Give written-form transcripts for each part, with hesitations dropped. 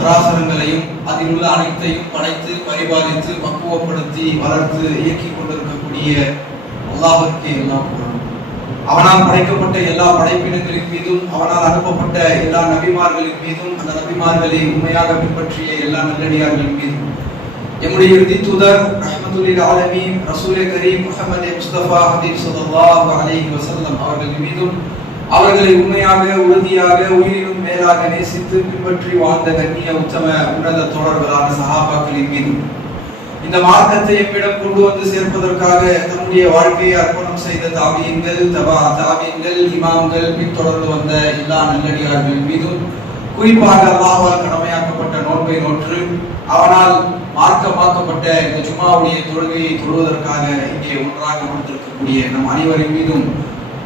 சராசரங்களையும் அதில் உள்ள அனைத்தையும் படைத்து பரிபாலித்து பக்குவப்படுத்தி வளர்த்து இயக்கிக் கொண்டிருக்கக்கூடிய அல்லாஹ்வுக்கே எல்லாம் புகழும். அவனால் படைக்கப்பட்ட எல்லா படைப்பினங்களின் மீதும் அவனால் அனுப்பப்பட்ட எல்லா நபிமார்களின் மீதும் அந்த நபிமார்களை உண்மையாக பின்பற்றிய எல்லா நல்லடியார்களின் மீதும் எம்முடைய இறுதி தூதர் ரஹ்மத்துல் ஆலமீன் ரசூலே கரீம் முஹம்மது முஸ்தபா ஹபீப் ஸல்லல்லாஹு அலைஹி வஸல்லம் அவர்களின் மீதும் அவர்களை உண்மையாக உறுதியாக உயிரினும் மேலாக நேசித்து பின்பற்றி வாழ்ந்த கண்ணிய உத்தம உன்னத தோழர்களான சஹாபாக்களின் மீதும் இந்த மார்க்கத்தை எம்மிடம் கொண்டு வந்து சேர்ப்பதற்காக தன்னுடைய வாழ்க்கையை அர்ப்பணம் செய்த தாபியீன்கள் தாபியீன்கள் இமாம்கள் பின்தொடர்ந்து வந்த எல்லா நல்லடியார்களின் மீதும் குறிப்பாக அல்லாஹ்வால் கடமையாக்கப்பட்ட நோன்பை நோற்று அவனால் மார்க்கமாக்கப்பட்ட இந்த ஜும்மாவுடைய தொழுகையை தொழுவதற்காக இங்கே ஒன்றாக அமர்ந்திருக்கக்கூடிய நம் அனைவரின் மீதும்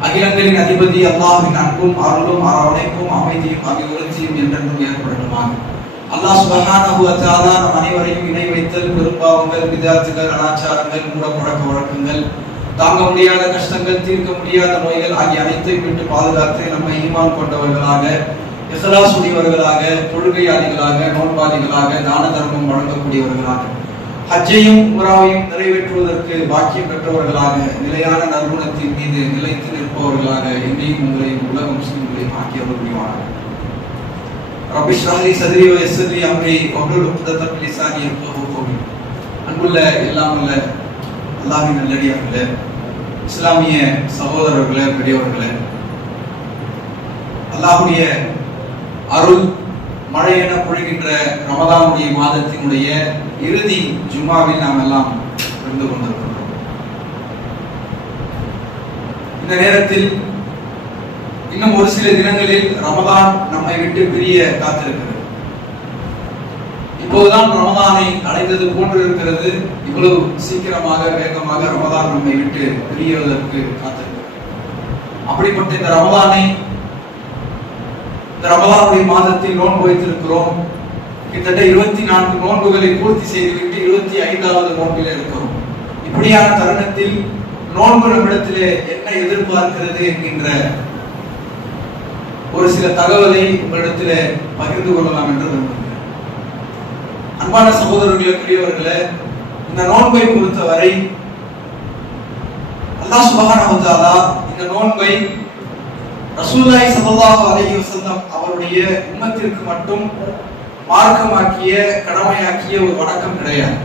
அகிலங்களின் அதிபதி அல்லாஹ்வின் அன்பும் அருளும் அரவணைப்பும் அமைதியும் அபிவிருத்தியும் என்றென்றும் ஏற்படட்டுமாக. அல்லாஹ் சுப்ஹானஹு வ தஆலா நம் அனைவரையும் இணை வைத்தல், பெரும்பாவங்கள், பிதாத்துகள், அனாச்சாரங்கள், மூடப்பழக்க வழக்கங்கள், தாங்க முடியாத கஷ்டங்கள், தீர்க்க முடியாத நோய்கள் ஆகிய அனைத்தையும் விட்டு பாதுகாத்து நம்மை ஈமான் கொண்டவர்களாக, இஹ்லாஸ் உடையவர்களாக, தொழுகையாளிகளாக, நோன்பாளிகளாக, தான தர்மம் வழங்கக்கூடியவர்களாக, ஹஜ்ஜையும் உம்ராவையும் நிறைவேற்றுவதற்கு பாக்கியம் பெற்றவர்களாக, நிலையான நற்குணத்தின் மீது நிலைத்து நிற்பவர்களாக என்னையும் உங்களையும் உலக முஸ்லிம்களையும் ஆக்கியவர் புரிவானாக. ரப்பி இஷ்ரஹ் லி ஸத்ரி வ யஸ்ஸிர் லி அம்ரி வஹ்லுல் உக்தத்தம் மின் லிசானி யஃகஹு கௌலி. அன்புள்ள எல்லாம் வல்ல அல்லாஹ்வின் நல்லடியார்களே, இஸ்லாமிய சகோதரர்களே, பெரியவர்களே, அல்லாஹ்வுடைய அருள் மழை என பொழிகின்ற ரமதானுடைய மாதத்தினுடைய இறுதி ஜும்மாவில் நாம் எல்லாம் இருந்து கொண்டிருக்கிறோம். இந்த நேரத்தில் இன்னும் ஒரு சில தினங்களில் ரமதான் நம்மை விட்டு பிரிய காத்திருக்கிறது. இப்போதுதான் ரமதானை அடைந்தது போன்று இருக்கிறது. இவ்வளவு சீக்கிரமாக வேகமாக ரமதான் நம்மை விட்டு பிரிவதற்கு காத்திருக்கிறது. அப்படிப்பட்ட இந்த ரமதானுடைய மாதத்தில் நோன்பு வைத்திருக்கிறோம். கிட்டத்தட்ட 24 நோன்புகளை பூர்த்தி செய்துவிட்டு 25வது நோன்பில் இருக்கிறோம். இப்படியான தருணத்தில் நோன்பு நம்மிடத்திலே என்ன எதிர்பார்க்கிறது என்கின்ற ஒரு சில தகவலை உங்களிடத்திலே பகிர்ந்து கொள்ளலாம் என்று விரும்புகிறேன். அன்பான சகோதரர்களே, பெரியவர்களே, இந்த நோன்பை பொறுத்தவரை அல்லாஹ் சுப்ஹானஹு வ தஆலா இந்த நோன்பை ரசூலுல்லாஹி ஸல்லல்லாஹு அலைஹி வஸல்லம் அவருடைய உம்மத்திற்கு மட்டும் மார்க்கமாக்கிய கடமையாக்கிய ஒரு வணக்கம் கிடையாது.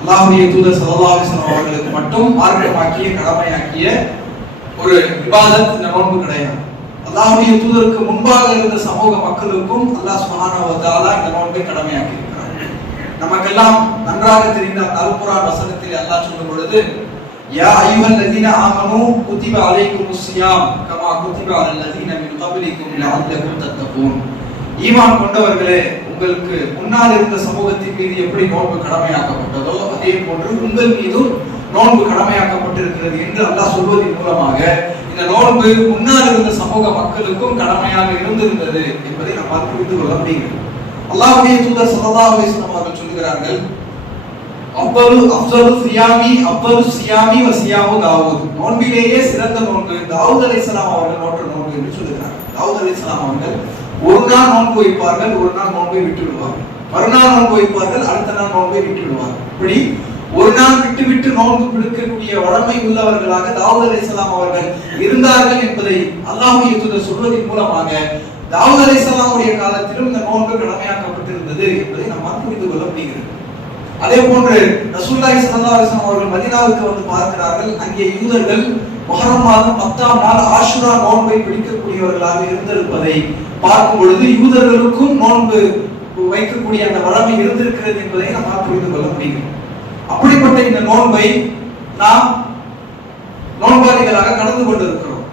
அல்லாஹ்வுடைய தூதர் ஸல்லல்லாஹு அலைஹி வஸல்லம் அவர்களுக்கு மட்டும் மார்க்கமாக்கிய கடமையாக்கிய ஒரு இபாதத் இந்த நோன்பு கிடையாது. அல்லாஹ்வுடைய தூதருக்கு முன்பாக இருந்த சமூக மக்களுக்கும் அல்லாஹ் சுப்ஹானஹு வ தஆலா இந்த நோன்பை கடமையாக்கி இருக்கிறார். நமக்கெல்லாம் நன்றாக தெரிந்த அல் குர்ஆன் வசனத்தில் அல்லாஹ் சொல்லும் பொழுது, யா அய்யுஹல்லதீன ஆமனூ குதிப அலைக்குமுஸ் ஸியாம் கமா குதிப அலல்லதீன மின் கப்லிக்கும் லஅல்லகும் தத்தகூன். ஈமான் கொண்டவர்களே, உங்களுக்கு முன்னால் இருந்த சமூகத்தின் மீது எப்படி நோன்பு கடமையாக்கப்பட்டதோ அதே போன்று உங்கள் மீதும் நோன்பு கடமையாக்கப்பட்டிருக்கிறது என்று அல்லாஹ் சொல்வதன் மூலமாக இந்த நோன்பு முன்னால் இருந்த சமூக மக்களுக்கும் கடமையாக இருந்திருந்தது என்பதை நம்மால் புரிந்து கொள்ள முடிகிறது. அல்லாஹ்வுடைய தூதர் ஸல்லல்லாஹு அலைஹி வஸல்லம் அவர்கள் சொல்கிறார்கள், அஃதலு சியாமி வ சியாமு தாவூத். நோன்பிலேயே சிறந்த நோன்பு தாவூத் அலைஹிஸ்ஸலாம் அவர்கள் நோற்ற நோன்பு என்று சொல்கிறார்கள். தாவூத் அலைஹிஸ்ஸலாம் அவர்கள் ஒரு நாள் நோன்பு வைப்பார்கள், ஒரு நாள் நோன்பை விட்டு விடுவார்கள், மறுநாள் நோன்பு வைப்பார்கள், அடுத்த நாள் நோன்பை விட்டு விடுவார்கள். இப்படி ஒரு நாள் விட்டு விட்டு நோன்பு பிடிக்கக்கூடிய வழமை உள்ளவர்களாக தாவூத் அலைஹிஸ்ஸலாம் அவர்கள் இருந்தார்கள் என்பதை அல்லாஹ்வுடைய தூதர் சொல்வதன் மூலமாக தாவூத் அலைஹிஸ்ஸலாமுடைய காலத்திலும் இந்த நோன்பு கடமையாக்கப்பட்டிருந்தது என்பதை நம்மால் புரிந்து கொள்ள முடிகிறது. அதே போன்று ரசூலுல்லாஹி ஸல்லல்லாஹு அலைஹி வஸல்லம் அவர்கள் மதீனாவுக்கு வந்து பார்க்கிறார்கள். அங்கே யூதர்கள் முஹர்ரம் மாதம் 10ஆம் நாள் ஆஷுரா நோன்பை பிடிக்கக்கூடியவர்களாக இருந்திருப்பதை பார்க்கும் பொழுது யூதர்களுக்கும் நோன்பு வைக்கக்கூடிய அந்த வழமை இருந்திருக்கிறது என்பதை நம்மால் புரிந்து கொள்ள முடியும். அப்படிப்பட்ட இந்த நோன்பை நாம் நோன்பாளிகளாக கடந்து கொண்டிருக்கிறோம்.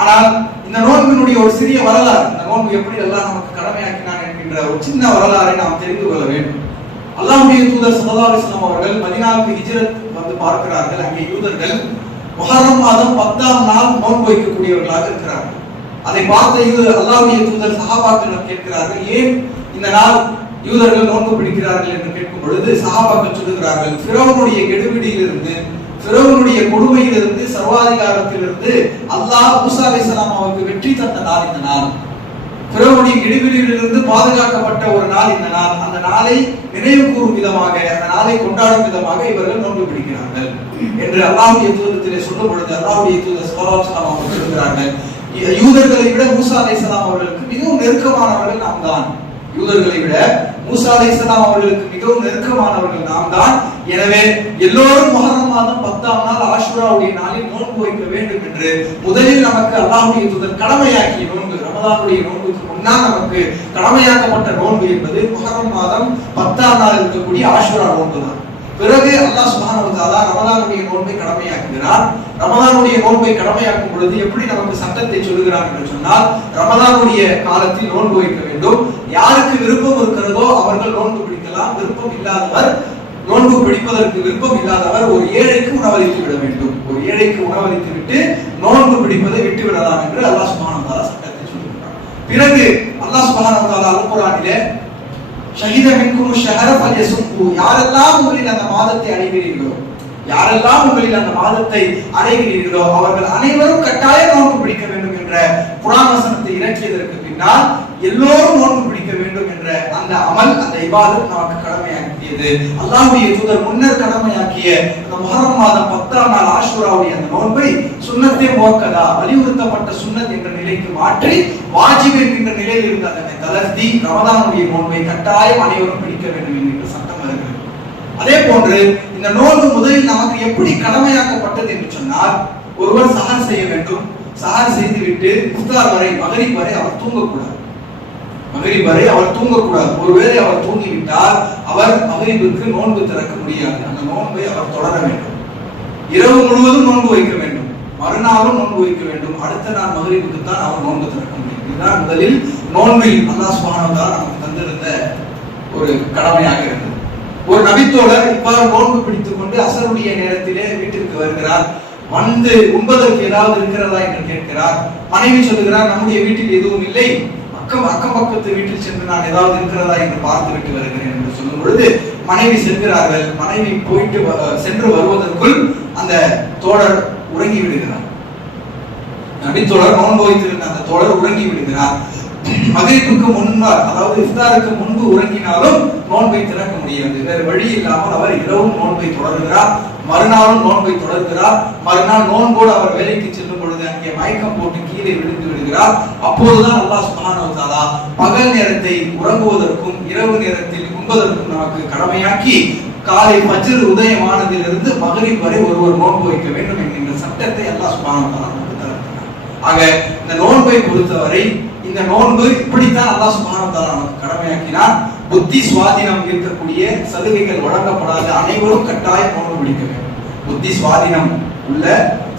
ஆனால் இந்த நோன்பினுடைய ஒரு சிறிய வரலாறு, இந்த நோன்பு எப்படி எல்லாம் நமக்கு கடமையாக்கினான் என்கின்ற ஒரு சின்ன வரலாறை நாம் தெரிந்து கொள்ள வேண்டும். அல்லாஹ்வுடைய தூதர் ஸல்லல்லாஹு அலைஹி வஸல்லம் அவர்கள் மதீனாவுக்கு ஹிஜ்ரத் வந்து பார்க்கிறார்கள். அங்கே யூதர்கள் முஹர்ரம் மாதம் 10ஆம் நாள் நோன்பு வைக்கக்கூடியவர்களாக இருக்கிறார்கள். அதை பார்த்த அல்லாஹ்வுடைய தூதர் சஹாபாக்களிடம் கேட்கிறார்கள், ஏன் இந்த நாள் யூதர்கள் நோன்பு பிடிக்கிறார்கள் என்று கேட்கும் பொழுது சஹாபாக்கள் சொல்லுகிறார்கள், ஃபிரௌனுடைய கெடுபிடியிலிருந்து, ஃபிரௌனுடைய கொடுமையிலிருந்து, சர்வாதிகாரத்திலிருந்து அல்லாஹ் மூசா அலைஹிஸ்ஸலாம் அவருக்கு வெற்றி தந்த நாள் இந்த நாள். பிறவுடைய இடைவெளியிலிருந்து பாதுகாக்கப்பட்ட ஒரு நாள் இந்த நாள். அந்த நாளை நினைவு கூறும் விதமாக, அந்த நாளை கொண்டாடும் விதமாக இவர்கள் நோன்பு பிடிக்கிறார்கள் என்று அல்லாஹ்வுடைய தூதத்திலே சொல்லும் பொழுது அல்லாஹ்வுடைய தூதர் ஸல்லல்லாஹு அலைஹி வஸல்லம் அவர்கள் சொல்கிறார்கள், யூதர்களை விட மூசா அலைஹிஸ்ஸலாம் அவர்களுக்கு மிகவும் நெருக்கமானவர்கள் நாம் தான். யூதர்களை விட மூசா அலைஹிஸ்ஸலாம் அவர்களுக்கு மிகவும் நெருக்கமானவர்கள் நாம் தான். எனவே எல்லோரும் முஹர்ரம் மாதம் 10ஆம் நாள் ஆஷூராவுடைய நாளில் நோன்பு வைக்க வேண்டும் என்று முதலில் நமக்கு அல்லாஹ்வுடைய தூதர் கடமையாக்கிய நோன்பு, ரமதானுடைய நோன்புக்கு முன்னால் நமக்கு கடமையாக்கப்பட்ட நோன்பு என்பது முஹர்ரம் மாதம் 10ஆம் நாள் இருக்கக்கூடிய ஆஷூரா நோன்பு தான். பிறகு அல்லாஹ் சுப்ஹானஹு வ தஆலா ரமலானுடைய நோன்பை கடமையாக்குகிறார். ரமலானுடைய நோன்பை கடமையாக்கும் பொழுது எப்படி நமக்கு சட்டத்தை சொல்லுகிறார் என்று சொன்னால், ரமலானுடைய காலத்தில் நோன்பு வைக்க வேண்டும். யாருக்கு விருப்பம் இருக்கிறதோ அவர்கள் நோன்பு பிடிக்கலாம். விருப்பம் இல்லாதவர், நோன்பு பிடிப்பதற்கு விருப்பம் இல்லாதவர் ஒரு ஏழைக்கு உணவளித்து விட வேண்டும். ஒரு ஏழைக்கு உணவளித்து விட்டு நோன்பு பிடிப்பதை விட்டு விடலாம் என்று அல்லாஹ் சுப்ஹானஹு வ தஆலா சட்டத்தை சொல்லுகிறார். பிறகு அல்லாஹ் சுப்ஹானஹு வ தஆலா அல் குர்ஆனிலே ஷஹீத மின்கும் ஷஹர ஃபல்யசும்ஹு, யாரெல்லாம் உங்களில் அந்த மாதத்தை அடைகிறீர்களோ, யாரெல்லாம் உங்களில் அந்த மாதத்தை அடைகிறீர்களோ அவர்கள் அனைவரும் கட்டாயம் நோன்பு பிடிக்க வேண்டும் என்ற குர்ஆன் வசனத்தை இறக்கியதற்கு பின்னால் எல்லோரும் நோன்பு பிடிக்க வேண்டும் என்ற அந்த அமல், அந்த இபாதத் நமக்கு கடமையாக்கியது. அல்லாஹ்வுடைய தூதர் முன்னர் கடமையாக்கிய அந்த முஹர்ரம் மாதம் 10ஆம் நாள் ஆஷூராவுடைய அந்த நோன்பை சுன்னத்தே முஅக்கதா, வலியுறுத்தப்பட்ட சுன்னத் என்ற நிலைக்கு மாற்றி வாஜிப் என்கின்ற நிலையில் இருந்த அதனை தளர்த்தி ரமதானுடைய நோன்பை கட்டாயம் அனைவரும் பிடிக்க வேண்டும் என்கிற சட்டம் வருகிறது. அதே போன்று இந்த நோன்பு முதலில் நமக்கு எப்படி கடமையாக்கப்பட்டது என்று சொன்னால், ஒருவர் சஹர் செய்ய வேண்டும். சஹர் செய்துவிட்டு இஃப்தார் வரை, மகரிப் வரை அவர் தூங்கக்கூடாது. மகரிப் வரை அவர் தூங்கக்கூடாது. ஒருவேளை அவர் தூங்கிவிட்டால் அவர் மகரிபுக்கு நோன்பு திறக்க முடியாது. அந்த நோன்பை அவர் தொடர வேண்டும். இரவு முழுவதும் நோன்பு வைக்க வேண்டும். மறுநாளும் நோன்பு வைக்க வேண்டும். அடுத்த நாள் மகரிபுக்கு தான் அவர் நோன்பு திறக்க முடியும். இதுதான் முதலில் நோன்பில் அல்லாஹ் சுப்ஹானஹு வ தஆலா நமக்கு தந்திருந்த ஒரு கடமையாக இருந்தது. ஒரு நபித்தோழர் இவ்வாறு நோன்பு பிடித்துக் கொண்டு அசருடைய நேரத்திலே வீட்டிற்கு வருகிறார். வந்து உண்பதற்கு ஏதாவது இருக்கிறதா என்று கேட்கிறார். மனைவி சொல்லுகிறார், நம்முடைய வீட்டில் எதுவும் இல்லை, அக்கம் பக்கத்து வீட்டில் சென்று நான் ஏதாவது இருக்கிறதா என்று பார்த்து விட்டு வருகிறேன் என்று சொல்லும் பொழுது மனைவி செல்கிறார்கள். மனைவி போயிட்டு சென்று வருவதற்குள் அந்த தோழர் உறங்கி விடுகிறார். நபித்தோழர் நோன்பு வைத்திருந்த அந்த தோழர் உறங்கி விடுகிறார். மகரிபுக்கு முன்பார், அதாவது இஃப்தாருக்கு முன்பு உறங்கினாலும் நோன்பை திறக்க முடியாது. வேறு வழி இல்லாமல் அவர் இரவும் நோன்பை தொடர்கிறார். மறுநாளும் நோன்பை தொடர்கிறார். மறுநாள் நோன்போடு அவர் வேலைக்கு செல்லும் பொழுது அங்கே மயக்கம் போட்டு கீழே விழுந்து விடுகிறார். அப்போதுதான் அல்லாஹ் சுப்ஹானஹு வ தஆலா பகல் நேரத்தை உறங்குவதற்கும் இரவு நேரத்தில் உண்பதற்கும் நமக்கு கடமையாக்கி காலை ஃபஜ்ர் உதயமானதிலிருந்து மகரிப் வரை ஒருவர் நோன்பு வைக்க வேண்டும் என்கின்ற சட்டத்தை அல்லாஹ் சுப்ஹானஹு வ தஆலா நமக்கு தருகிறார். ஆக இந்த நோன்பை பொறுத்தவரை இந்த நோன்பு இப்படித்தான் அல்லாஹ் சுப்ஹானஹு வ தஆலா நமக்கு கடமையாக்கினார். புத்தி சுவாதீனம் இருக்கக்கூடிய, சலுகைகள் வழங்கப்படாத அனைவரும் கட்டாயம் நோன்பு பிடிக்க வேண்டும். புத்தி சுவாதீனம் உள்ள,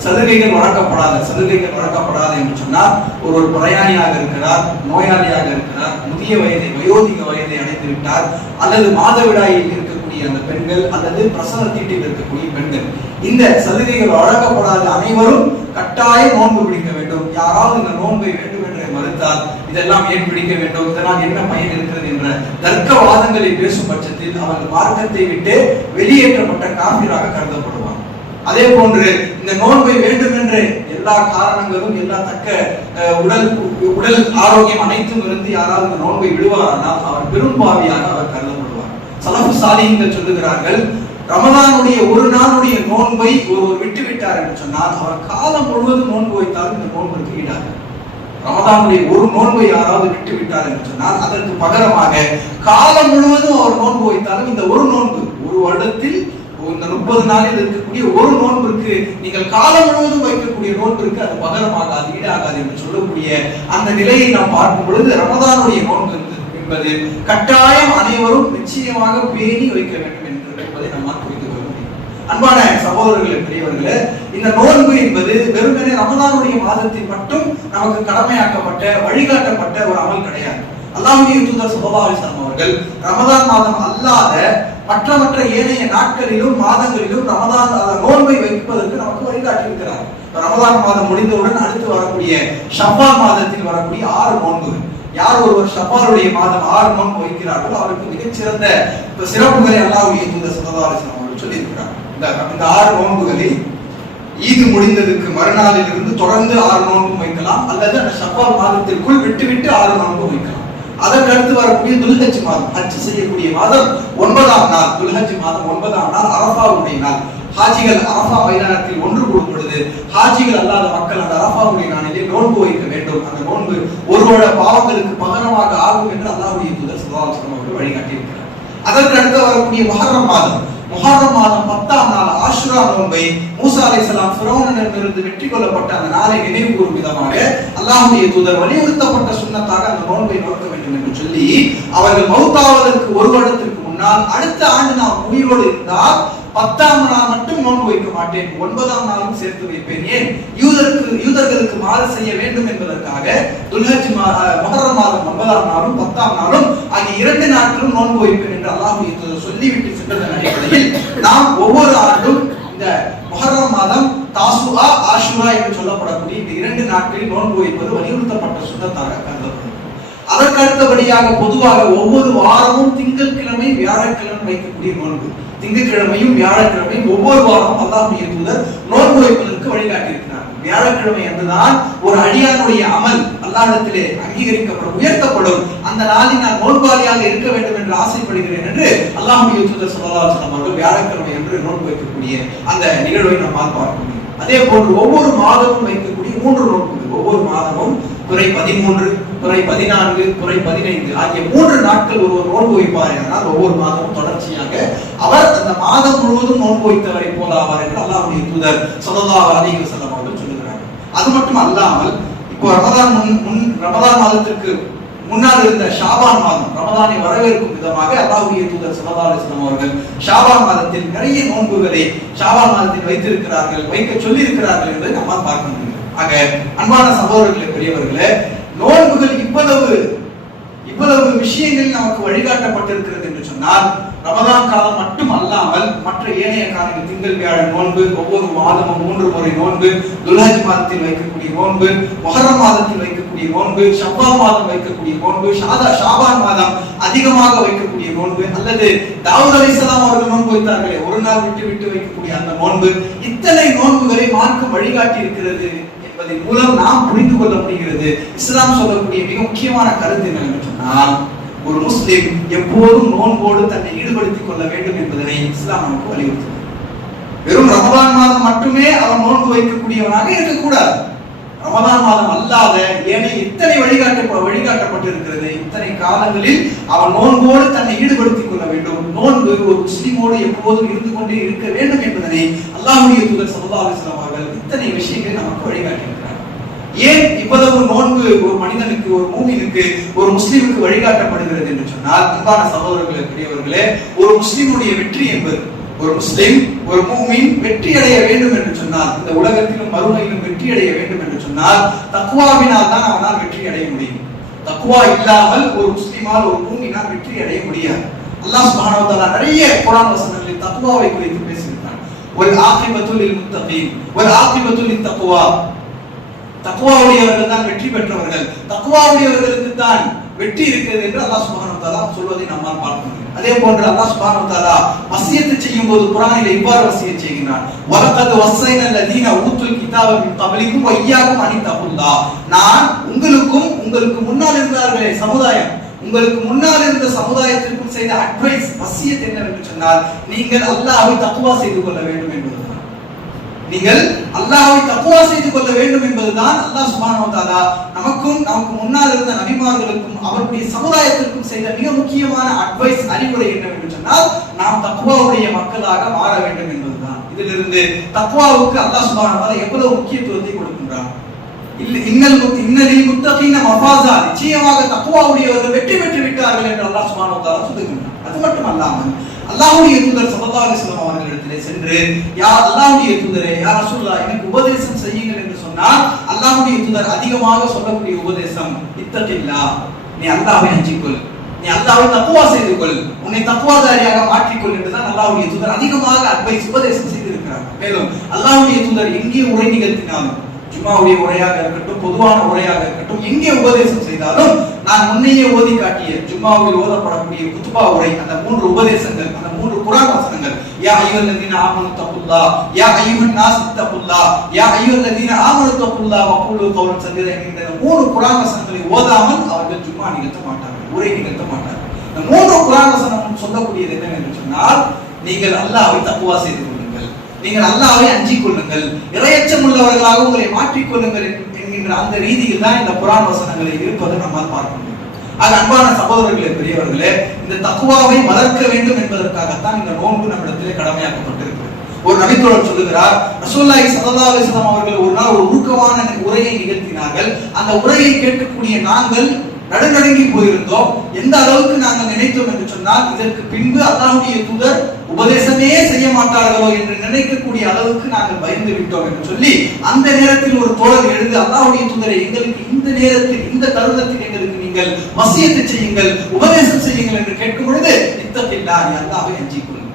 சலுகைகள் வழங்கப்படாத என்று சொன்னால், ஒரு பிரயாணியாக இருக்கிறார், நோயாளியாக இருக்கிறார், முதிய வயதை, வயோதிக வயதை அடைந்து விட்டார், அல்லது மாதவிடாயில் இருக்கக்கூடிய அந்த பெண்கள், அல்லது பிரசவ தீட்டில் இருக்கக்கூடிய பெண்கள், இந்த சலுகைகள் வழங்கப்படாத அனைவரும் கட்டாயம் நோன்பு பிடிக்க வேண்டும். யாராவது இந்த நோன்பை வேண்டும் என்று மறுத்தால் இதெல்லாம் ஏன் பிடிக்க வேண்டும், இதனால் என்ன பயன் இருக்கிறது என்ற தர்க்கவாதங்களை பேசும் பட்சத்தில் அவர்கள் மார்க்கத்தை விட்டு வெளியேற்றப்பட்ட காபிராக கருதப்படுவார். அதே போன்று இந்த நோன்பை வேண்டும் என்ற எல்லா காரணங்களும், எல்லா தக்க உடல் ஆரோக்கியம் அனைத்தும் இருந்து யாராவது இந்த நோன்பை விடுவாரானால் அவர் பெரும்பாவியாக அவர் கருதப்படுவார். சலஃபு சாலிஹீன்கள் சொல்லுகிறார்கள், ரமதானுடைய ஒரு நாளுடைய நோன்பை ஒருவர் விட்டுவிட்டார் என்று சொன்னால் அவர் காலம் முழுவதும் நோன்பு வைத்தாலும் இந்த நோன்புக்கு ஈடாக. ரமதானுடைய ஒரு நோன்பை யாராவது விட்டு விட்டார் என்று சொன்னால் அதற்கு பகரமாக காலம் முழுவதும் அவர் நோன்பு வைத்தாலும் இந்த ஒரு நோன்பு, ஒரு வருடத்தில் இந்த 30 நாளில் இருக்கக்கூடிய ஒரு நோன்பிற்கு நீங்கள் காலம் முழுவதும் வைக்கக்கூடிய நோன்பிற்கு அது பகரமாகாது, ஈடாகாது என்று சொல்லக்கூடிய அந்த நிலையை நாம் பார்க்கும் பொழுது ரமதானுடைய நோன்பு என்பது கட்டாயம் அனைவரும் நிச்சயமாக பேணி வைக்க வேண்டும் என்பதை நம்மால் புரிந்து கொள்ள முடியும். அன்பான சகோதரர்களே, பெரியவர்களே, இந்த நோன்பு என்பது வெறுமனே ரமதானுடைய மாதத்தில் மட்டும் நமக்கு கடமையாக்கப்பட்ட, வழிகாட்டப்பட்ட ஒரு அமல் கிடையாது. அல்லாஹ்வுடைய தூதர் ஸல்லல்லாஹு அலைஹி வஸல்லம் அவர்கள் ரமதான் மாதம் அல்லாத மற்ற ஏனைய நாட்களிலும் மாதங்களிலும் ரமதான் நோன்பை வைப்பதற்கு நமக்கு வழிகாட்டி இருக்கிறார். ரமதான் மாதம் முடிந்தவுடன் அடுத்து வரக்கூடிய ஷவ்வால் மாதத்தில் வரக்கூடிய 6 நோன்புகள், யார் ஒருவர் ஷவ்வாலுடைய மாதம் 6 நோன்பு வைக்கிறார்களோ அவருக்கு மிகச்சிறந்த சிறப்புகளை அல்லாஹ்வுடைய தூதர் ஸல்லல்லாஹு அலைஹி வஸல்லம் அவர்கள் சொல்லி இருக்கிறார். இந்த 6 நோன்புகளில் ஈது முடிந்ததுக்கு மறுநாளில் இருந்து தொடர்ந்து 6 நோன்பு வைக்கலாம், அல்லது அந்த ஷவ்வால் மாதத்திற்குள் விட்டு 6 நோன்பு வைக்கலாம். அதற்கு அடுத்து வரக்கூடிய துல்ஹஜ் மாதம், ஹஜ் செய்யக்கூடிய மாதம் 9ஆம் நாள், துல்ஹஜ் மாதம் 9ஆம் நாள் அரஃபாவுடைய நாள். ஹாஜிகள் அரஃபா மைதானத்தில் ஒன்று கூடும் பொழுது ஹாஜிகள் அல்லாத மக்கள் அந்த அரஃபாவுடைய நாளிலே நோன்பு வைக்க வேண்டும். அந்த நோன்பு ஒருவருடைய பாவங்களுக்கு பகரமாக ஆகும் என்று அல்லாஹ்வுடைய தூதர் ஸல்லல்லாஹு அலைஹி வஸல்லம் அவர்கள் வழிகாட்டி இருக்கிறார். அதற்கு அடுத்து வரக்கூடிய முஹர்ரம் மாதம், முஹர்ரம் மாதம் 10ஆம் நாள் ஆஷுரா நோன்பை மூசா அலைஹிஸ்ஸலாம் ஃபிரௌனிடமிருந்து வெற்றி கொள்ளப்பட்ட அந்த நாளை நினைவு கூறும் விதமாக அல்லாஹ்வுடைய தூதர் வலியுறுத்தப்பட்ட சுன்னத்தாக அந்த நோன்பை நோக்க வேண்டும் என்று சொல்லி அவர்கள் மௌத்தாவதற்கு 1 வருடத்திற்கு முன்னால் அடுத்த ஆண்டு நாம் உயிரோடு இருந்தால் 10ஆம் நாள் மட்டும் நோன்பு வைக்க மாட்டேன், 9ஆம் நாளும் சேர்த்து வைப்பேன். ஏன்? யூதர்களுக்கு மாறு செய்ய வேண்டும் என்பதற்காக துல்ஹஜ் முஹர்ரம் மாதம் 9ஆம் நாளும் 10ஆம் நாளும் ஆகிய 2 நாட்களும் நோன்பு வைப்பேன் என்று அல்லாஹ்வுடைய தூதர் சொல்லிவிட்டு சென்றதன் அடிப்படையில் நாம் ஒவ்வொரு ஆண்டும் இந்த முஹர்ரம் மாதம் தாசுஆ ஆஷுரா என்று சொல்லப்படக்கூடிய இந்த 2 நாட்களில் நோன்பு வைப்பது வலியுறுத்தப்பட்ட சுன்னத்தாக கருதப்படும். அதற்கு அடுத்தபடியாக பொதுவாக ஒவ்வொரு வாரமும் திங்கட்கிழமை வியாழக்கிழமை வைக்கக்கூடிய நோன்பு, திங்கட்கிழமையும் வியாழக்கிழமையும் ஒவ்வொரு வாரமும் அல்லாஹ்வுடைய தூதர் நோன்பு வைப்பதற்கு வழிகாட்டி இருக்கிறார். வியாழக்கிழமை அன்றுதான் ஒரு அடியானுடைய அமல் அல்லாஹ்விடத்திலே அங்கீகரிக்கப்படும், உயர்த்தப்படும். அந்த நாளில் நான் நோன்பாளியாக இருக்க வேண்டும் என்று ஆசைப்படுகிறேன் என்று அல்லாஹ்வுடைய தூதர் ஸல்லல்லாஹு அலைஹி வஸல்லம் அவர்கள் வியாழக்கிழமை அன்று நோன்பு வைக்கக்கூடிய அந்த நிகழ்வை நம்மால் பார்க்க முடியும். அதே போன்று ஒவ்வொரு மாதமும் வைக்கக்கூடிய 3 நோன்புகள், ஒவ்வொரு மாதமும் துறை 13, துறை 14, துறை 15 ஆகிய 3 நாட்கள் ஒருவர் நோன்பு வைப்பார் என்றால் ஒவ்வொரு மாதமும் தொடர்ச்சியாக அவர் அந்த மாதம் முழுவதும் நோன்பு வைத்தவரை போல ஆவார் என்று அல்லாஹ்வுடைய தூதர் ஸல்லல்லாஹு அலைஹி வஸல்லம் அவர்கள் சொல்லுகிறார்கள். அது மட்டும் அல்லாமல் இப்போ ரமதான் மாதத்திற்கு முன்னால் இருந்த ஷாபான் மாதம், ரமதானை வரவேற்கும் விதமாக அல்லாஹ்வுடைய தூதர் ஸல்லல்லாஹு அலைஹி வஸல்லம் அவர்கள் ஷாபான் மாதத்தில் நிறைய நோன்புகளை ஷாபான் மாதத்தில் வைத்திருக்கிறார்கள், வைக்க சொல்லி இருக்கிறார்கள் என்பதை நம்மால் பார்க்க முடியும். ஆக அன்பான சகோதரர்களே, பெரியவர்களே, நோன்புகள் இவ்வளவு விஷயங்கள் நமக்கு வழிகாட்டப்பட்டிருக்கிறது என்று சொன்னால் ரமதான் காலம் மட்டும் அல்லாமல் மற்ற ஏனைய காலங்கள், திங்கள் வியாழன் நோன்பு, ஒவ்வொரு மாதமும் 3 முறை நோன்பு, துல்ஹஜ் மாதத்தில் வைக்கக்கூடிய நோன்பு, முஹர்ரம் மாதத்தில் வைக்கக்கூடிய நோன்பு, ஷவ்வால் மாதம் வைக்கக்கூடிய நோன்பு, ஷாபான் மாதம் அதிகமாக வைக்கக்கூடிய நோன்பு, அல்லது தாவூத் அலைஹிஸ்ஸலாம் அவர்கள் நோன்பு வைத்தார்களே ஒரு நாள் விட்டு விட்டு வைக்கக்கூடிய அந்த நோன்பு, இத்தனை நோன்புகளை மார்க்கம் வழிகாட்டி இருக்கிறது என்பதன் மூலம் நாம் புரிந்து கொள்ள முடிகிறது. இஸ்லாம் சொல்லக்கூடிய மிக முக்கியமான கருத்து என்னவென்று சொன்னால், ஒரு முஸ்லிம் எப்போதும் நோன்போடு தன்னை ஈடுபடுத்திக் கொள்ள வேண்டும் என்பதனை இஸ்லாம் நமக்கு வலியுறுத்துகிறது. வெறும் ரமதான் மாதம் மட்டுமே அவன் நோன்பு வைக்கக்கூடியவனாக இருக்கக்கூடாது. ரமதான் மாதம் அல்லாத ஏனைய இத்தனை வழிகாட்டப்பட்டிருக்கிறது, இத்தனை காலங்களில் அவன் நோன்போடு தன்னை ஈடுபடுத்திக் கொள்ள வேண்டும். நோன்பு ஒரு முஸ்லிமோடு எப்போதும் இருந்து கொண்டே இருக்க வேண்டும் என்பதனை அல்லாஹ்வுடைய தூதர் ஸல்லல்லாஹு அலைஹி வஸல்லம் அவர்கள் இத்தனை விஷயங்களை நமக்கு வழிகாட்டியிருக்கிறார். ஏன் இவ்வளவு நோன்பு ஒரு மனிதனுக்கு, ஒரு மூமினுக்கு, ஒரு முஸ்லிமுக்கு வழிகாட்டப்படுகிறது என்று சொன்னால், அன்பான சகோதரர்களே, பெரியவர்களே, ஒரு முஸ்லிமுடைய வெற்றி என்பது, ஒரு முஸ்லிம், ஒரு மூமின் வெற்றி அடைய வேண்டும் என்று சொன்னால், இந்த உலகத்திலும் மறுமையிலும் வெற்றி அடைய வேண்டும் என்று சொன்னால் தக்வாவினால் தான் அவனால் வெற்றி அடைய முடியும். தக்வா இல்லாமல் ஒரு முஸ்லிமால், ஒரு மூமினால் வெற்றி அடைய முடியாது. அல்லாஹ் சுப்ஹானஹு வ தஆலா நிறைய குர்ஆன் வசனங்களில் தக்வாவை குறித்து பேசியிருக்கிறார். வல் ஆகிபத்து லில் முத்தகீன் வல் ஆகிபத்து லித் தக்வா. தக்வாவுடையவர்கள் தான் வெற்றி பெற்றவர்கள், தக்வாவுடையவர்களுக்கு தான் வெற்றி இருக்கிறது என்று அல்லாஹ் சுப்ஹானஹு வ தஆலா சொல்வதை நம்மால் பார்க்க முடியும். அதே போன்று அல்லாஹ் சுப்ஹானஹு வ தஆலா வசியத்து செய்யும் போது குர்ஆனில் இவ்வாறு வசியத் செய்கிறார், வலகத் வஸைனல் லதீன ஊத்துல் கிதாப மின் கப்லிக்கும் வ இய்யாக்கும் அன் தகுல்லா. நான் உங்களுக்கும் உங்களுக்கு முன்னால் இருந்தார்களே சமுதாயம், உங்களுக்கு முன்னால் இருந்த சமுதாயத்திற்கும் செய்த அட்வைஸ், வசியத் என்னவென்று சொன்னால், நீங்கள் அல்லாஹ்வை தக்வா செய்து கொள்ள வேண்டும் என்பதுதான். நீங்கள் அல்லாஹ்வை தக்வா செய்து கொள்ள வேண்டும் என்பதுதான் அல்லாஹ் சுப்ஹானஹு வ தஆலா நமக்கு முன்னால் இருந்த நபிமார்களுக்கும் அவருடைய சமுதாயத்திற்கும் செய்த மிக முக்கியமான அட்வைஸ், அறிவுரை என்னவென்று சொன்னால், நாம் தக்வாவுடைய மக்களாக மாற வேண்டும் என்பதுதான். இதிலிருந்து தக்வாவுக்கு அல்லாஹ் சுப்ஹானஹு வ தஆலா எவ்வளவு முக்கியத்துவத்தை கொடுக்கின்றார். இன்னலில் முத்தகீன மஃபாஸா, நிச்சயமாக தக்வாவுடையவர்கள் வெற்றி பெற்று விட்டார்கள் என்று அல்லாஹ் சுப்ஹானஹு வ தஆலா சொல்லுகின்றார். அது மட்டுமல்லாமல் அல்லாஹ்வுடைய தூதர் ஸல்லல்லாஹு அலைஹி வஸல்லம் அவர்களிடத்திலே சென்று, யா அல்லாஹ்வுடைய தூதரே, யா ரசூலுல்லாஹ், எனக்கு உபதேசம் செய்யுங்கள் என்று சொன்னால் அல்லாஹ்வுடைய தூதர் அதிகமாக சொல்லக்கூடிய உபதேசம் இத்தகில்லாஹ், நீ அல்லாஹ்வை அஞ்சிக்கொள், நீ அல்லாஹ்வை தக்வா செய்து கொள், உன்னை தக்வாதாரியாக மாற்றிக்கொள் என்றுதான் அல்லாஹ்வுடைய தூதர் அதிகமாக அட்வைஸ், உபதேசம் செய்திருக்கிறார். மேலும் அல்லாஹ்வுடைய தூதர் எங்கே உரை நிகழ்த்தினாலும், ஜும்மாவுடைய உரையாக இருக்கட்டும், பொதுவான உரையாக இருக்கட்டும், எங்கே உபதேசம் செய்தாலும் நான் முன்னையே ஓதி காட்டிய ஜும்மாவில் ஓதப்படக்கூடிய குத்பா உரை, அந்த 3 உபதேசங்கள், அந்த 3 குர்ஆன் வசனங்கள், யா அய்யுஹல்லதீன ஆமனு தக்குல்லாஹ், யா அய்யுஹன் நாஸ் தக்குல்லாஹ், யா அய்யுஹல்லதீன ஆமனு தக்குல்லாஹ் வகூலு கௌலன் சதீதா என்கிற 3 குர்ஆன் வசனங்களை ஓதாமல் அவர்கள் ஜும்மா நிகழ்த்த மாட்டார்கள், உரை நிகழ்த்த மாட்டார்கள். இந்த 3 குர்ஆன் வசனம் சொல்லக்கூடியது என்னவென்று சொன்னால், நீங்கள் அல்லாஹ்வை தக்வா செய்து கொள்ளுங்கள், நீங்கள் அல்லாஹ்வை அஞ்சிக் கொள்ளுங்கள், இறையச்சம் உள்ளவர்களாக உங்களை மாற்றிக் கொள்ளுங்கள் என்கின்ற அந்த ரீதியில் தான் இந்த குர்ஆன் வசனங்களை இருப்பதை நம்மால் பார்க்க முடியும். ஆக அன்பான சகோதரர்களே, பெரியவர்களே, இந்த தக்வாவை வளர்க்க வேண்டும் என்பதற்காகத்தான் இந்த நோன்பு நம்மிடத்திலே கடமையாக்கப்பட்டிருக்கிறது. ஒரு நபித்தோழர் சொல்லுகிறார், ரசூலுல்லாஹி ஸல்லல்லாஹு அலைஹி வஸல்லம் அவர்கள் ஒரு நாள் ஒரு உருக்கமான உரையை நிகழ்த்தினார்கள். அந்த உரையை கேட்கக்கூடிய நாங்கள் நடுநடுங்கி போயிருந்தோம். எந்த அளவுக்கு நாங்கள் நினைத்தோம் என்று சொன்னால், இதற்கு பின்பு அல்லாஹ்வுடைய தூதர் உபதேசமே செய்ய மாட்டார்களோ என்று நினைக்கக்கூடிய அளவுக்கு நாங்கள் பயந்து விட்டோம் என்று சொல்லி, அந்த நேரத்தில் ஒரு தோழர் எழுந்து, அல்லாஹ்வுடைய தூதரை, எங்களுக்கு இந்த நேரத்தில் இந்த தருணத்தில் எங்களுக்கு நீங்கள் வசியத்தை செய்யுங்கள், உபதேசம் செய்யுங்கள் என்று கேட்கும் பொழுது, இத்தகில்லாஹ், நீ அல்லாஹ்வை அஞ்சிக் கொள்,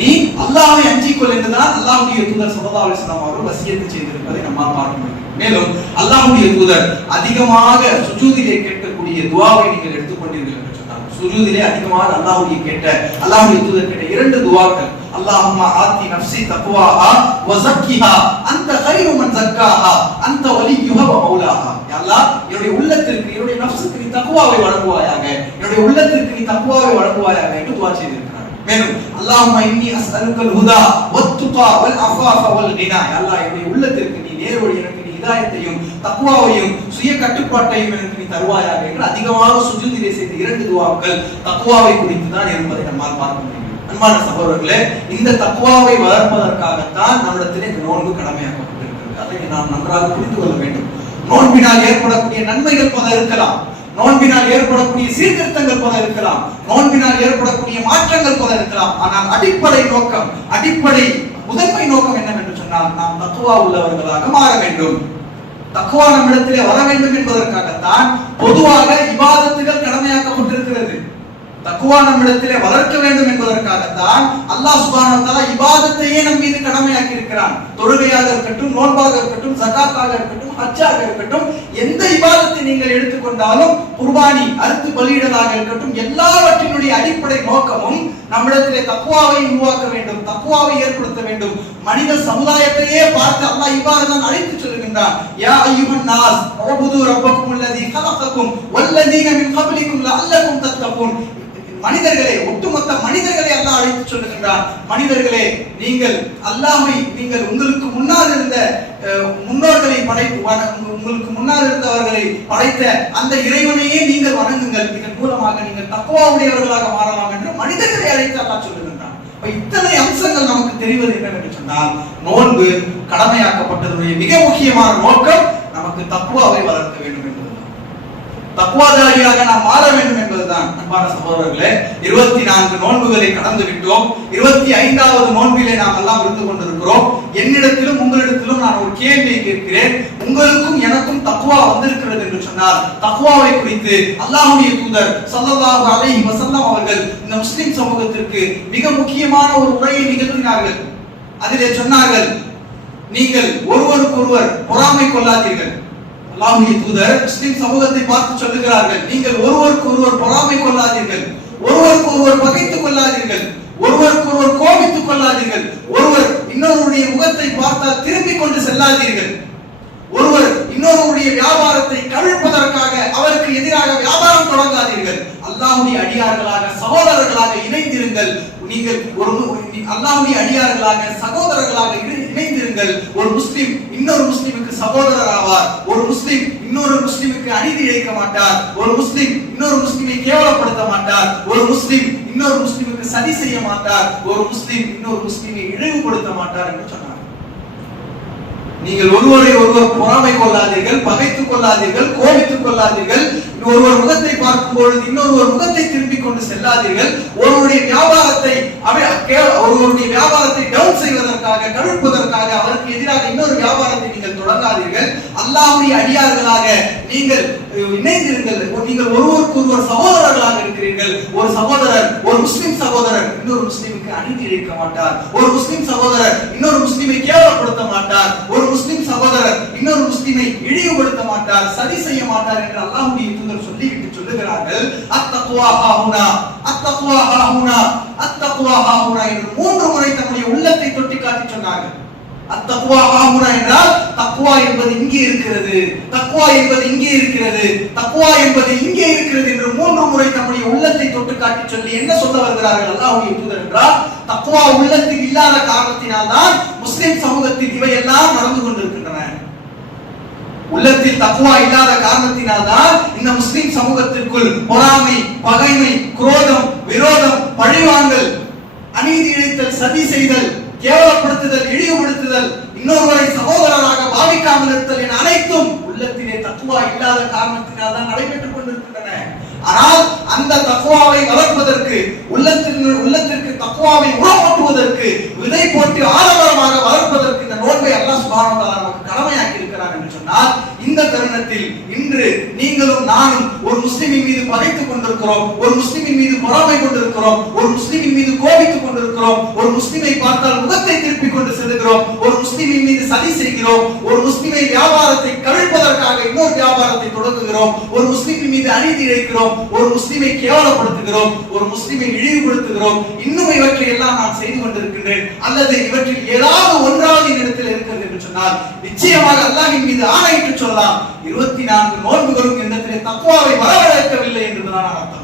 நீ அல்லாஹ்வை அஞ்சிக் கொள் என்றுதான் அல்லாஹ்வுடைய தூதர் ஸல்லல்லாஹு அலைஹி வஸல்லம் அவர்கள் வசியத்தை செய்திருப்பதை நம்மால் பார்க்க முடியும். மேலும் அல்லாஹ்வுடைய தூதர் அதிகமாக சுஜூதிலே கேட்கக்கூடிய துஆவை நீங்கள் எடுத்துக்கொண்டீர்கள் என்று சொன்னார். சுஜூதிலே அதிகமாக அல்லாஹ்வுடைய தூதர் கேட்ட 2 துஆக்கள், அல்லாஹும்ம ஆத்தி நஃப்ஸி தக்வாஹா வ ஸக்கிஹா அன்த கைரு மன் ஸக்காஹா அன்த வலியுஹா வ மௌலாஹா. யா அல்லாஹ், என்னுடைய உள்ளத்திற்கு, என்னுடைய நஃப்ஸுக்கு நீ தக்வாவை வழங்குவாயாக, என்னுடைய உள்ளத்திற்கு நீ தக்வாவை வழங்குவாயாக என்று துஆ செய்திருக்கிறார். மேலும் அல்லாஹும்ம இன்னி அஸ்அலுக்கல் ஹுதா வத்துகா வல் அஃபாஃப வல் கினா. யா அல்லாஹ், என்னுடைய உள்ளத்திற்கு நீ நேர்வழி, எனக்கு நீ ஹிதாயத்தையும் தக்வாவையும் சுய கட்டுப்பாட்டையும் எனக்கு நீ தருவாயாக என்று அதிகமாக சுஜூதிலே செய்த 2 துஆக்கள் தக்வாவை குறித்து தான் இருப்பதை நம்மால் பார்க்க முடியும். அன்பான சகோதரர்களே, இந்த தக்வாவை வளர்ப்பதற்காகத்தான் நம்மிடத்திலே இந்த நோன்பு கடமையாக்கப்பட்டிருக்கிறது. அதை நாம் நன்றாக புரிந்து கொள்ள வேண்டும். நோன்பினால் ஏற்படக்கூடிய நன்மைகள் பல இருக்கலாம், நோன்பினால் ஏற்படக்கூடிய சீர்திருத்தங்கள் பல இருக்கலாம், நோன்பினால் ஏற்படக்கூடிய மாற்றங்கள் பல இருக்கலாம். ஆனால் அடிப்படை நோக்கம், அடிப்படை முதன்மை நோக்கம் என்னவென்று சொன்னால், நாம் தக்வா உள்ளவர்களாக மாற வேண்டும். தக்வா நம்மிடத்திலே வர வேண்டும் என்பதற்காகத்தான் பொதுவாக இபாதத்துகள் கடமையாக்கப்பட்டிருக்கிறது. தக்வா நம்மிடத்திலே வளர்க்க வேண்டும் என்பதற்காகத்தான் அல்லாஹ் சுப்ஹானஹு வ தஆலா இபாதத்தையே நம் மீது கடமையாக்கி இருக்கிறான். தொழுகையாக இருக்கட்டும், நோன்பாக இருக்கட்டும், ஜகாத்தாக இருக்கட்டும், ஹஜ்ஜாக இருக்கட்டும், எந்த இபாதத்தை நீங்கள் எடுத்துக்கொண்டாலும், குர்பானி அறுத்து பலியிடலாக இருக்கட்டும், எல்லாவற்றினுடைய அடிப்படை நோக்கமும் நம்மிடத்திலே தக்வாவை உருவாக்க வேண்டும், தக்வாவை ஏற்படுத்த வேண்டும். மனித சமுதாயத்தையே பார்த்து அல்லாஹ் இவ்வாறு தான் அழைத்து சொல்லுகின்றான், யா அய்யுஹன் நாஸ் உபுது ரப்பக்கும் அல்லதி கலகக்கும் வல்லதீன மின் கப்லிக்கும் லஅல்லக்கும் தத்தகூன். மனிதர்களே, ஒட்டுமொத்த மனிதர்களை அல்லாஹ் அழைத்து சொல்லுகின்றான், மனிதர்களே, நீங்கள் அல்லாஹ்வை, நீங்கள் உங்களுக்கு முன்னால் இருந்த முன்னோர்களை உங்களுக்கு முன்னால் இருந்தவர்களை படைத்த அந்த இறைவனையே நீங்கள் வணங்குங்கள், இதன் மூலமாக நீங்கள் தக்வாவுடையவர்களாக மாறலாம் என்று மனிதர்களை அழைத்து அல்லாஹ் சொல்லுகின்றான். இத்தனை அம்சங்கள் நமக்கு தெரிவது என்னவென்று சொன்னால், நோன்பு கடமையாக்கப்பட்டதுடைய மிக முக்கியமான நோக்கம் நமக்கு தக்வாவை வளர்க்க வேண்டும் என்பதுதான், தக்வாதாரியாக நாம் மாற வேண்டும் என்பதுதான். அன்பான சகோதரர்களே, 24 நோன்புகளை கடந்து விட்டோம். 25வது நோன்பிலே நாம் எல்லாம் இருந்து கொண்டிருக்கிறோம். என்னிடத்திலும் உங்களிடத்திலும் நான் ஒரு கேள்வியை கேட்கிறேன். உங்களுக்கும் எனக்கும் தக்வா வந்திருக்கிறது என்று சொன்னால், தக்வாவை குறித்து அல்லாஹ்வுடைய தூதர் ஸல்லல்லாஹு அலைஹி வஸல்லம் அவர்கள் இந்த முஸ்லிம் சமூகத்திற்கு மிக முக்கியமான ஒரு உரையை நிகழ்த்தினார்கள். அதிலே சொன்னார்கள், நீங்கள் ஒருவருக்கொருவர் பொறாமை கொள்ளாதீர்கள். அல்லாஹ்வுடைய தூதர் முஸ்லிம் சமூகத்தை பார்த்து சொல்லுகிறார்கள், நீங்கள் ஒருவருக்கு ஒருவர் பொறாமை கொள்ளாதீர்கள், ஒருவருக்கு ஒருவர் பகைத்துக் கொள்ளாதீர்கள், ஒருவருக்கு ஒருவர் கோபித்துக் கொள்ளாதீர்கள், ஒருவர் இன்னொருடைய முகத்தை பார்த்தால் திரும்பிக் கொண்டு செல்லாதீர்கள், ஒருவர் இன்னொருடைய வியாபாரத்தை கவிழ்ப்பதற்காக அவருக்கு எதிராக வியாபாரம் தொடங்காதீர்கள், அல்லாஹ்வுடைய அடியார்களாக சகோதரர்களாக இணைந்திருங்கள். நீங்கள் அல்லாஹ்வுடைய அடியார்களாக சகோதரர்களாக இணைந்திருங்கள். ஒரு முஸ்லிம் இன்னொரு முஸ்லிமுக்கு சகோதரர் ஆவார், ஒரு முஸ்லிம் இன்னொரு முஸ்லிமுக்கு அநீதி இழைக்க மாட்டார், ஒரு முஸ்லிம் இன்னொரு முஸ்லிமை கேவலப்படுத்த மாட்டார், ஒரு முஸ்லிம் இன்னொரு முஸ்லிமுக்கு சதி செய்ய மாட்டார், ஒரு முஸ்லிம் இன்னொரு முஸ்லிமை இழிவுபடுத்த மாட்டார் என்று சொன்னார். நீங்கள் ஒருவரை ஒருவர் பொறாமை கொள்ளாதீர்கள், பகைத்துக் கொள்ளாதீர்கள், கோபித்துக் கொள்ளாதீர்கள், ஒருவர் முகத்தை பார்க்கும் பொழுது இன்னொருவர் முகத்தை திரும்பிக் கொண்டு செல்லாதீர்கள், ஒருவருடைய வியாபாரத்தை டவுன் செய்வதற்காக, கவிழ்ப்பதற்காக அவருக்கு எதிராக இன்னொரு வியாபாரத்தை நீங்கள் தொடங்காதீர்கள். அல்லாஹ்வுடைய அடியார்களாக நீங்கள் இணைந்திருங்கள். நீங்கள் ஒருவருக்கு ஒருவர் சகோதரர்களாக இருக்கிறீர்கள். ஒரு சகோதரர், ஒரு முஸ்லிம் சகோதரர் இன்னொரு முஸ்லிமுக்கு அநீதி இழைக்க மாட்டார், ஒரு முஸ்லிம் சகோதரர் இன்னொரு முஸ்லிமை கேவலப்படுத்த மாட்டார், ஒரு முஸ்லிம் சகோதரர் இன்னொரு முஸ்லிமை இழிவுபடுத்த மாட்டார், சதி செய்ய மாட்டார் என்று அல்லாஹ்வுடைய தூதர் சொல்லிவிட்டு சொல்லுகிறார்கள், அத்தக்வா ஹாஹுனா அத்தக்வா ஹாஹுனா அத்தக்வா ஹாஹுனா என்று 3 முறை தம்முடைய உள்ளத்தை தொட்டி காட்டி சொன்னார்கள். அத்தக்வா ஹாஹுனா என்றால் தக்வா என்பது இங்கே இருக்கிறது, தக்வா என்பது இங்கே இருக்கிறது, தக்வா என்பது இங்கே இருக்கிறது என்று 3 முறை தம்முடைய உள்ளத்தை தொட்டு காட்டி சொல்லி என்ன சொல்ல வருகிறார்கள் அல்லாஹ்வுடைய தூதர் என்றால், தக்வா உள்ளத்தில் இல்லாத காரணத்தினால் தான் முஸ்லிம் சமூகத்தில் இவையெல்லாம் நடந்து கொண்டிருக்கின்றன. உள்ளத்தில் தக்வா இல்லாத காரணத்தினால் தான் இந்த முஸ்லிம் சமூகத்திற்குள் பொறாமை, பகைமை, குரோதம், விரோதம், பழிவாங்கல், அநீதி இழைத்தல், சதி செய்தல், கேவலப்படுத்துதல், இழிவுபடுத்துதல், இன்னொருவரை சகோதரராக பாவிக்காமல் இருத்தல் என அனைத்தும் உள்ளத்திலே தக்வா இல்லாத காரணத்தினால் தான் நடைபெற்றுக் கொண்டிருக்கின்றன. ஆனால் அந்த தக்வாவை வளர்ப்பதற்கு, உள்ளத்திற்கு தக்வாவை உணவூட்டுவதற்கு, விதை போட்டு ஆரம்பமாக வளர்ப்பதற்கு இந்த நோன்பை அல்லாஹ் சுப்ஹானஹு வ தஆலா நமக்கு கடமையாக்கி இருக்கிறார் என்று சொன்னால், இந்த தருணத்தில் இன்று நீங்களும் நானும் ஒரு முஸ்லிமின் மீது பகைத்துக் கொண்டிருக்கிறோம், ஒரு முஸ்லிமின் மீது பொறாமை கொண்டிருக்கிறோம், ஒரு முஸ்லிமின் மீது கோபித்துக் கொண்டிருக்கிறோம், ஒரு முஸ்லிமை பார்த்தால் முகத்தை திருப்பிக் கொண்டு செல்கிறோம், ஒரு முஸ்லிமின் மீது சதி செய்கிறோம், ஒரு முஸ்லிமை வியாபாரத்தை கவிழ்ப்பதற்காக இன்னொரு வியாபாரத்தை தொடங்குகிறோம், ஒரு முஸ்லிமின் மீது அநீதி இழைக்கிறோம், ஒரு முஸ்லிமை கேவலப்படுத்துகிறோம், ஒரு முஸ்லிமை இழிவுபடுத்துகிறோம். இன்னும் இவற்றை எல்லாம் நான் செய்து கொண்டிருக்கின்றேன் அல்லது இவற்றில் ஏதாவது ஒன்றாவது இடத்தில் இருக்கிறது என்று சொன்னால் நிச்சயமாக அல்லாஹ்வின் மீது ஆணையிட்டு சொல்லலாம், 24 நோன்புகளும் என்னிடத்திலே தக்வாவை வரவழைக்கவில்லை என்றுதான் அர்த்தம்.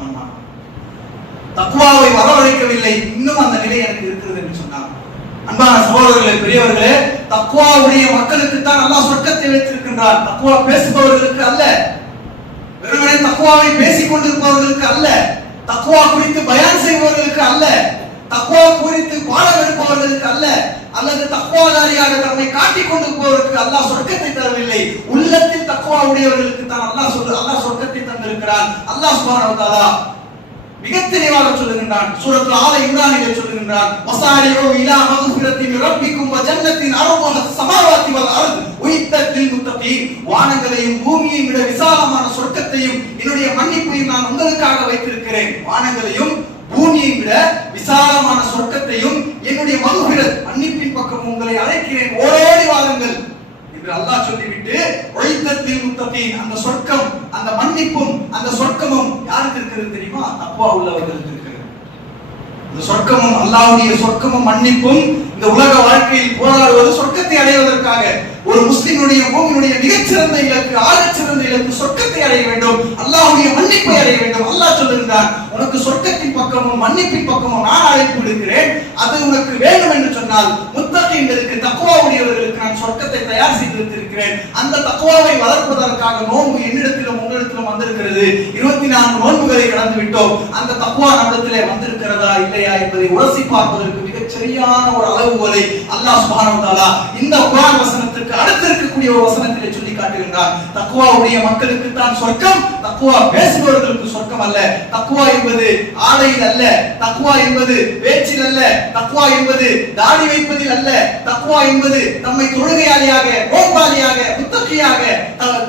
தக்வாவை வரவழைக்கவில்லை, இன்னும் அந்த நிலை எனக்கு இருக்கிறது என்று சொன்னார். அன்பான சகோதரர்களே, பெரியவர்களே, தக்வாவுடைய மக்களுக்கு தான் அல்லாஹ் சொர்க்கத்தை வைத்திருக்கின்றான். தக்வா பேசுபவர்களுக்கு அல்ல, வெறுமனே தக்வாவை பேசிக் கொண்டிருப்பவர்களுக்கு அல்ல, தக்வா குறித்து பயான் செய்பவர்களுக்கு அல்ல, தக்வா குறித்து பாடம் எடுப்பவர்களுக்கு அல்ல, அல்லது தக்வாதாரியாக தம்மை காட்டிக் கொண்டிருப்பவர்களுக்கு அல்லாஹ் சொர்க்கத்தை தரவில்லை. உள்ளத்தில் தக்வா உடையவர்களுக்கு தான் அல்லாஹ் சொர்க்கத்தை தந்திருக்கிறான். அல்லாஹ் சுப்ஹானஹு வ தஆலா மிக தெளிவாக சொல்லுகின்றான். சூரத்துல் ஆல இம்ரானிலே சொல்லுகின்றான், வஸாரிஉ இலா மக்ஃபிரத்தின் ரப்பிக்கும் வ ஜன்னத்தின் அர்துஹா ஸமாவாத்தி வல் அர்து உய்தத் லில் முத்தகீன். வானங்களையும் பூமியையும் விட விசாலமான சொர்க்கத்தையும் என்னுடைய மன்னிப்பையும் நான் உங்களுக்காக வைத்திருக்கிறேன். வானங்களையும் பூமியையும் விட விசாலமான சொர்க்கத்தையும் என்னுடைய மக்ஃபிரத் மன்னிப்பின் பக்கம் உங்களை அழைக்கிறேன், ஓடோடி வாருங்கள் என்று அல்லாஹ் சொல்லிவிட்டு உய்தத் லில் முத்தகீன், அந்த சொர்க்கம், அந்த மன்னிப்பும் அந்த சொர்க்கமும் யாருக்கு இருக்கிறது தெரியுமா? தக்வா உள்ளவர்களுக்கு இருக்கிறது. இந்த சொர்க்கமும் அல்லாஹ்வுடைய சொர்க்கமும் மன்னிப்பும் இந்த உலக வாழ்க்கையில் போராடுவது சொர்க்கத்தை அடைவதற்காக. ஒரு முஸ்லிமுடைய மூமினுடைய மிகச்சிறந்த இலக்கு, ஆகச்சிறந்த இலக்கு சொர்க்கத்தை அடைய வேண்டும், அல்லாஹ்வுடைய மன்னிப்பை அடைய வேண்டும். அல்லாஹ் சொல்லுகிறான், உனக்கு சொர்க்கத்தின் பக்கமும் மன்னிப்பின் பக்கமும் நான் அழைப்பு விடுக்கிறேன். அது உனக்கு வேண்டும் என்று சொன்னால் முத்தகீன்களுக்கு, தக்வாவுடையவர்களுக்கு நான் சொர்க்கத்தை தயார் செய்து வைத்திருக்கிறேன். அந்த தக்வாவை வளர்ப்பதற்காக நோன்பு என்னிடத்திலும் உங்களிடத்திலும் வந்திருக்கிறது. 24 நோன்புகளை கடந்து விட்டோம். அந்த தக்வா நம்மிடத்திலே வந்திருக்கிறதா இல்லையா என்பதை உரசி பார்ப்பதற்கு மிகச் சரியான ஒரு அளவுகோலை அல்லாஹ் சுப்ஹானஹு வ தஆலா இந்த குர்ஆன் வசனத்திற்கு அடுத்து இருக்கக்கூடிய ஒரு வசனத்திலே சொல்லி காட்டுகின்றார். தக்வாவுடைய மக்களுக்கு தான் சொர்க்கம், தக்வா பேசுபவர்களுக்கு சொர்க்கம் அல்ல. தக்வா என்பது ஆடையில் அல்ல, தக்வா என்பது பேச்சில் அல்ல, தக்வா என்பது தாடி வைப்பதில் அல்ல, தக்வா என்பது நம்மை தொழுகையாளியாக, நோன்பாளியாக, முத்தகியாக,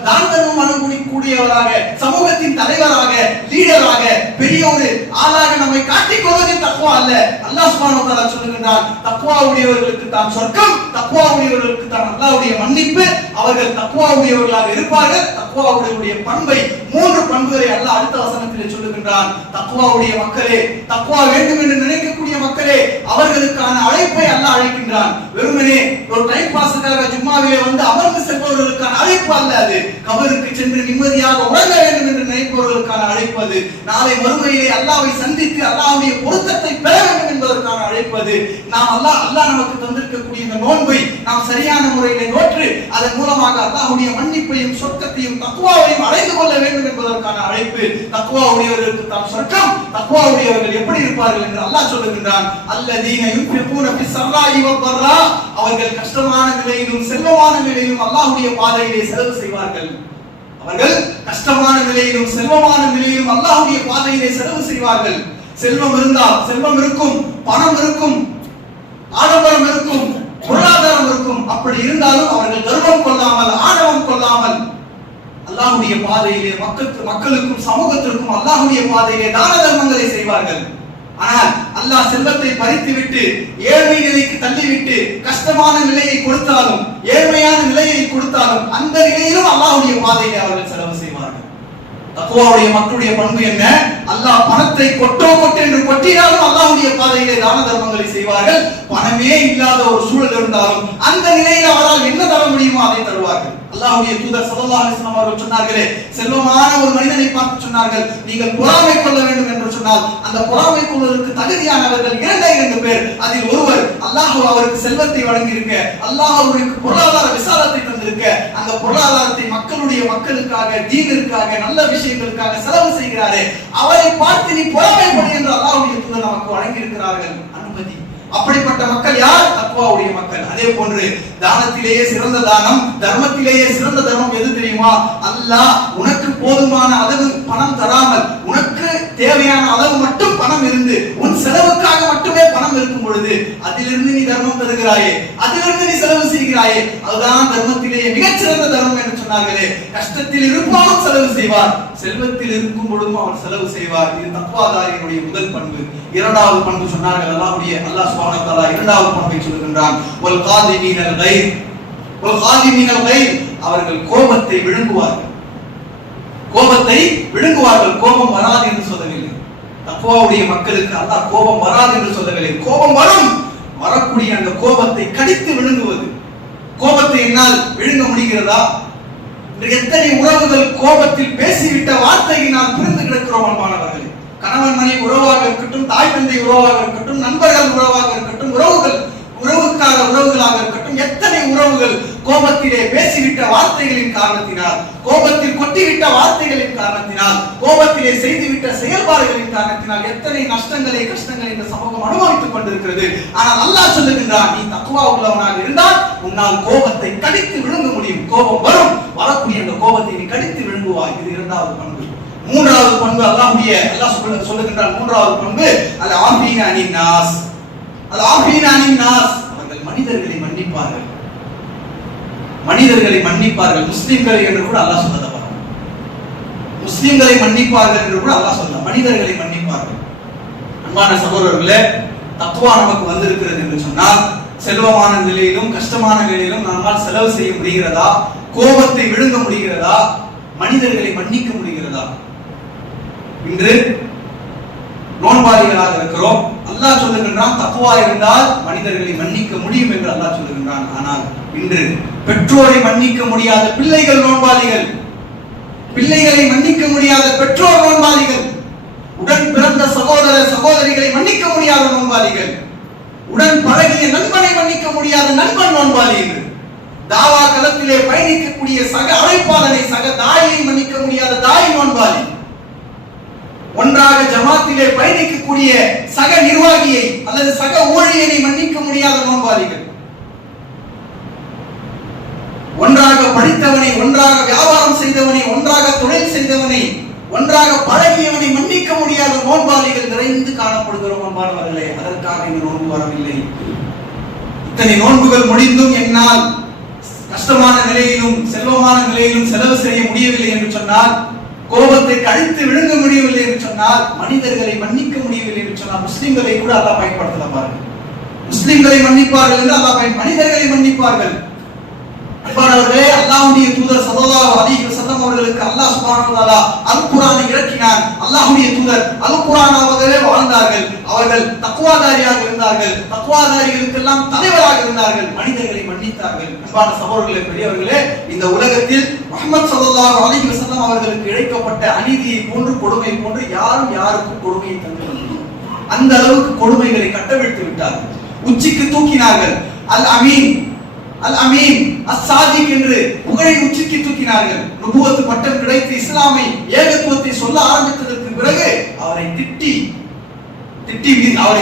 தான தர்மம் அனுபவிக்கக்கூடியவராக, சமூகத்தின் தலைவராக, லீடராக, பெரிய ஒரு ஆளாக நம்மை காட்டிக் கொள்வது தக்வா அல்ல. அல்லாஹ் சுப்ஹானஹு வ தஆலா சொல்லுகின்றான், தக்வா உடையவர்களுக்கு தான் சொர்க்கம், தக்வா உடையவர்களுக்கு தான் அல்லாஹ்வுடைய மன்னிப்பு. அவர்கள் தக்வா உடையவர்களாக இருப்பார்கள். தக்வா உடைய பண்பை, 3 பண்புகளை அல்லாஹ் அடுத்த வசனத்திலே சொல்லுகின்றான். தக்வா உடைய மக்களே, தக்வா வேண்டும் என்று நினைக்கக்கூடிய மக்களே, அவர்களுக்கான அழைப்பை அல்லாஹ் அழைக்கின்றான். வெறுமனே ஒரு டைம் பாஸுக்காக ஜும்மாவிலே வந்து அமர்ந்து செல்பவர்களுக்கான அழைப்பு அல்ல அது. கபருக்கு சென்று நிம்மதியாக உறங்க வேண்டும் என்று நினைப்பவர்களுக்கான அழைப்பு அது. நாளை மறுமையிலே அல்லாஹ்வை சந்தித்து அல்லாஹ்வுடைய பொருத்தத்தை பெற வேண்டும் என்பதற்கான அழைப்பு அது. நாம் அல்லாஹ் நமக்கு தந்திருக்கக்கூடிய இந்த நோன்பை நாம் சரியான முறையிலே நோற்று அதன் மூலமாக அல்லாஹ்வுடைய மன்னிப்பையும் சொர்க்கத்தையும் தக்வாவையும் அடைந்து கொள்ள வேண்டும் என்பதற்கான அழைப்பு. தக்வா உடையவர்களுக்கு தான் சொர்க்கம். தக்வா உடையவர்கள் எப்படி இருப்பார்கள் என்று அல்லாஹ் சொல்லுகின்றான். அல்லதீன யுன்ஃபிகூன ஃபிஸ் ஸர்ராஇ வத் தர்ரா, அவர்கள் கஷ்டமான நிலையிலும் செல்வமான நிலையிலும் அல்லாஹ்வுடைய பாதையிலே செலவு செய்வார்கள். அவர்கள் கஷ்டமான நிலையிலும் செல்வமான நிலையிலும் அல்லாஹ்வுடைய பாதையிலே செலவு செய்வார்கள். செல்வம் இருந்தால் செல்வம் இருக்கும், பணம் இருக்கும், ஆடம்பரம் இருக்கும், பொருளாதாரம் இருக்கும். அப்படி இருந்தாலும் அவர்கள் கர்வம் கொள்ளாமல், ஆணவம் கொள்ளாமல் அல்லாஹ்வுடைய பாதையிலே மக்களுக்கும் சமூகத்திற்கும் அல்லாஹ்வுடைய பாதையிலே தான தர்மங்களை செய்வார்கள். ஆனால் அல்லாஹ் செல்வத்தை பறித்து விட்டு ஏழ்மை நிலைக்கு தள்ளிவிட்டு கஷ்டமான நிலையை கொடுத்தாலும், ஏழ்மையான நிலையை கொடுத்தாலும் அந்த நிலையிலும் அல்லாஹ்வுடைய பாதையிலே அவர்கள் செலவு செய்வார்கள். தக்வாவுடைய மக்களுடைய பண்பு என்ன? அல்லாஹ் பணத்தை கொட்டோ கொட்டு என்று கொட்டினாலும் அல்லாஹ்வுடைய பாதையிலே தான தர்மங்களை செய்வார்கள். பணமே இல்லாத ஒரு சூழல் இருந்தாலும் அந்த நிலையில் அவரால் என்ன தர முடியுமோ அதை தருவார்கள். அல்லாஹ்வுடைய தூதர் ஸல்லல்லாஹு அலைஹி வஸல்லம் அவர்கள் சொன்னார்களே, செல்வமான ஒரு மனிதனை பார்த்து சொன்னார்கள், நீங்கள் பொறாமை கொள்ள வேண்டும் என்று சொன்னால் அந்த பொறாமை கொள்வதற்கு தகுதியானவர்கள் 2 பேர். அதில் ஒருவர் அல்லாஹ் அவருக்கு செல்வத்தை வழங்கி இருக்க, அல்லாஹ் அவருக்கு பொருளாதார விசாலத்தை தந்திருக்க, அந்த பொருளாதாரத்தை மக்களுக்காக, தீனிற்காக, நல்ல விஷயங்களுக்காக செலவு செய்கிறாரே, அவரை பார்த்து நீ பொறாமைப்படு என்று அல்லாஹ்வுடைய தூதர் நமக்கு வழங்கி இருக்கிறார்கள் அனுமதி. அப்படிப்பட்ட மக்கள் யார்? தக்வாவுடைய மக்கள். அதே போன்று தானத்திலேயே சிறந்த தானம், தர்மத்திலேயே சிறந்த தர்மம் எது தெரியுமா? அல்லாஹ் உனக்கு போதுமான அளவு பணம் தராமல், உனக்கு தேவையான அளவு மட்டும் பணம் இருந்து உன் செலவுக்காக மட்டுமே பணம் இருக்கும் பொழுது அதிலிருந்து நீ தர்மம் தருகிறாயே, அதிலிருந்து நீ செலவு செய்கிறாயே, அதுதான் தர்மத்திலேயே மிகச்சிறந்த தர்மம் என்று சொன்னார்களே. கஷ்டத்தில் இருப்பவனும் செலவு செய்வார், செல்வத்தில் இருக்கும் பொழுதும் அவர் செலவு செய்வார். இது தக்வாதாரியினுடைய முதல் பண்பு. இரண்டாவது பண்பு சொன்னார்கள் அல்லாஹ் சுப்ஹானஹு வ தஆலா இரண்டாவது பண்பை சொல்லுகின்றான், வல் காதிமீனல் கைர், வல் காதிமீனல் கைர், அவர்கள் கோபத்தை விழுங்குவார்கள். கோபத்தை விழுங்குவார்கள். கோபம் வராது என்று சொல்லவில்லை. தக்வாவுடைய மக்களுக்கு அல்லாஹ் கோபம் வராது என்று சொல்லவில்லை. கோபம் வரும், வரக்கூடிய அந்த கோபத்தை கடித்து விழுங்குவது. கோபத்தை என்னால் விழுங்க முடிகிறதா? எத்தனை உறவுகள் கோபத்தில் பேசிவிட்ட வார்த்தையை நான் புரிந்து கிடக்கிறோம் அன்பானவர்களே. கணவன் மனைவி உறவாக இருக்கட்டும், தாய் தந்தை உறவாக இருக்கட்டும், நண்பர்கள் உறவாக இருக்கட்டும், உறவுகளாக இருக்கட்டும், எத்தனை உறவுகள் கோபத்திலே பேசிவிட்ட வார்த்தைகளின் காரணத்தினால், கோபத்தில் கொட்டிவிட்ட வார்த்தைகளின் காரணத்தினால், கோபத்திலே செய்துவிட்ட செயல்பாடுகளின் காரணத்தினால் எத்தனை நஷ்டங்களை, கஷ்டங்களை இந்த சமூகம் அனுபவித்துக் கொண்டிருக்கிறது. ஆனால் அல்லாஹ் சொல்லுகின்றான், நீ தக்வா உள்ளவனாக இருந்தால் உன்னால் கோபத்தை கடித்து விழுங்க முடியும். கோபம் வரும், வரக்கூடிய அந்த கோபத்தை நீ கடித்து விழுங்குவாய். இது இரண்டாவது பண்பு. மூன்றாவது பண்பு அல்லாஹ் சொல்லுகின்றான், மூன்றாவது பண்பு அல் ஆஃபீன அனின் நாஸ். அல் ஆஃபீன அனின் நாஸ், அவர்கள் மனிதர்களை மன்னிப்பார்கள். மனிதர்களை மன்னிப்பார்கள். முஸ்லிம்களை என்று கூட அல்லாஹ் சொல்லல. முஸ்லிம்களை மன்னிப்பார்கள் என்று கூட அல்லாஹ் சொல்லல, மனிதர்களை மன்னிப்பார்கள். அன்பான சகோதரர்களே, தக்வா நமக்கு வந்திருக்கிறது என்று சொன்னால் செல்வமான நிலையிலும் கஷ்டமான நிலையிலும் நம்மால் செலவு செய்ய முடிகிறதா? கோபத்தை விழுங்க முடிகிறதா? மனிதர்களை மன்னிக்க முடிகிறதா? இன்று நோன்பாளிகளாக இருக்கிறோம். அல்லாஹ் சொல்லுகின்றான், தக்வா இருந்தால் மனிதர்களை மன்னிக்க முடியும் என்று அல்லாஹ் சொல்லுகின்றான். ஆனால் இன்று பெற்றோரை மன்னிக்க முடியாத பிள்ளைகள் நோன்பாளிகள், பிள்ளைகளை மன்னிக்க முடியாத பெற்றோர் நோன்பாளிகள், உடன் பிறந்த சகோதர சகோதரிகளை மன்னிக்க முடியாத நோன்பாளிகள், உடன் பழகிய நண்பனை மன்னிக்க முடியாத நண்பன் நோன்பாளி என்று, தாவா களத்திலே பயணிக்கக்கூடிய சக அழைப்பாளரை, சக தாயை மன்னிக்க முடியாத தாய் நோன்பாளி, ஒன்றாக ஜமாத்திலே பயணிக்கக்கூடிய சக நிர்வாகியை அல்லது சக ஊழியரை மன்னிக்க முடியாத நோன்பாளிகள், ஒன்றாக படித்தவனை, ஒன்றாக வியாபாரம் செய்தவனை, ஒன்றாக தொழில் செய்தவனை, ஒன்றாக பழகியவனை மன்னிக்க முடியாத நோன்பாளிகள் நிறைந்து காணப்படுகிறோம் அன்பானவர்களே. அதற்காக இந்த நோன்பு வரவில்லை. இத்தனை நோன்புகள் முடிந்தும் என்னால் கஷ்டமான நிலையிலும் செல்வமான நிலையிலும் செலவு செய்ய முடியவில்லை என்று சொன்னால், கோபத்தை கழித்து விழுங்க முடியவில்லை என்று சொன்னால், மனிதர்களை மன்னிக்க முடியவில்லை என்று சொன்னால், முஸ்லிம்களை கூட அல்லாஹ் பயன்படுத்தலாம் பாருங்கள். முஸ்லிம்களை மன்னிப்பார்கள் என்று அல்லாஹ் மனிதர்களை மன்னிப்பார்கள். அன்பானவர்களே, அல்லாஹ்வுடைய தூதர் ஸல்லல்லாஹு அலைஹி வஸல்லம் அவர்களுக்கு அல்லாஹ் சுப்ஹானஹு வ தஆலா அல் குர்ஆனை இறக்கினார். அல்லாஹ்வுடைய தூதர் அல் குர்ஆனாகவே வாழ்ந்தார்கள். அவர்கள் தக்வாதாரியாக இருந்தார்கள். தக்வாதாரிகளுக்கெல்லாம் தலைவராக இருந்தார்கள். மனிதர்களை மன்னித்தார்கள். அன்பான சகோதரர்களே, பெரியவர்களே, இந்த உலகத்தில் முஹம்மது ஸல்லல்லாஹு அலைஹி வஸல்லம் அவர்களுக்கு இழைக்கப்பட்ட அநீதியை போன்று, கொடுமை போன்று யாரும் யாருக்கும் கொடுமையை தந்ததில்லை. அந்த அளவுக்கு கொடுமைகளை கட்டவிழ்த்து விட்டார்கள். உச்சிக்கு தூக்கினார்கள். அல் அமீன், அல் அமீன், அஸ்-சாதிக் என்று புகழை உச்சிக்கு தூக்கினார்கள். நுபுவத் பட்டம் கிடைத்து இஸ்லாமை, ஏகத்துவத்தை சொல்ல ஆரம்பித்ததற்கு பிறகு அவரை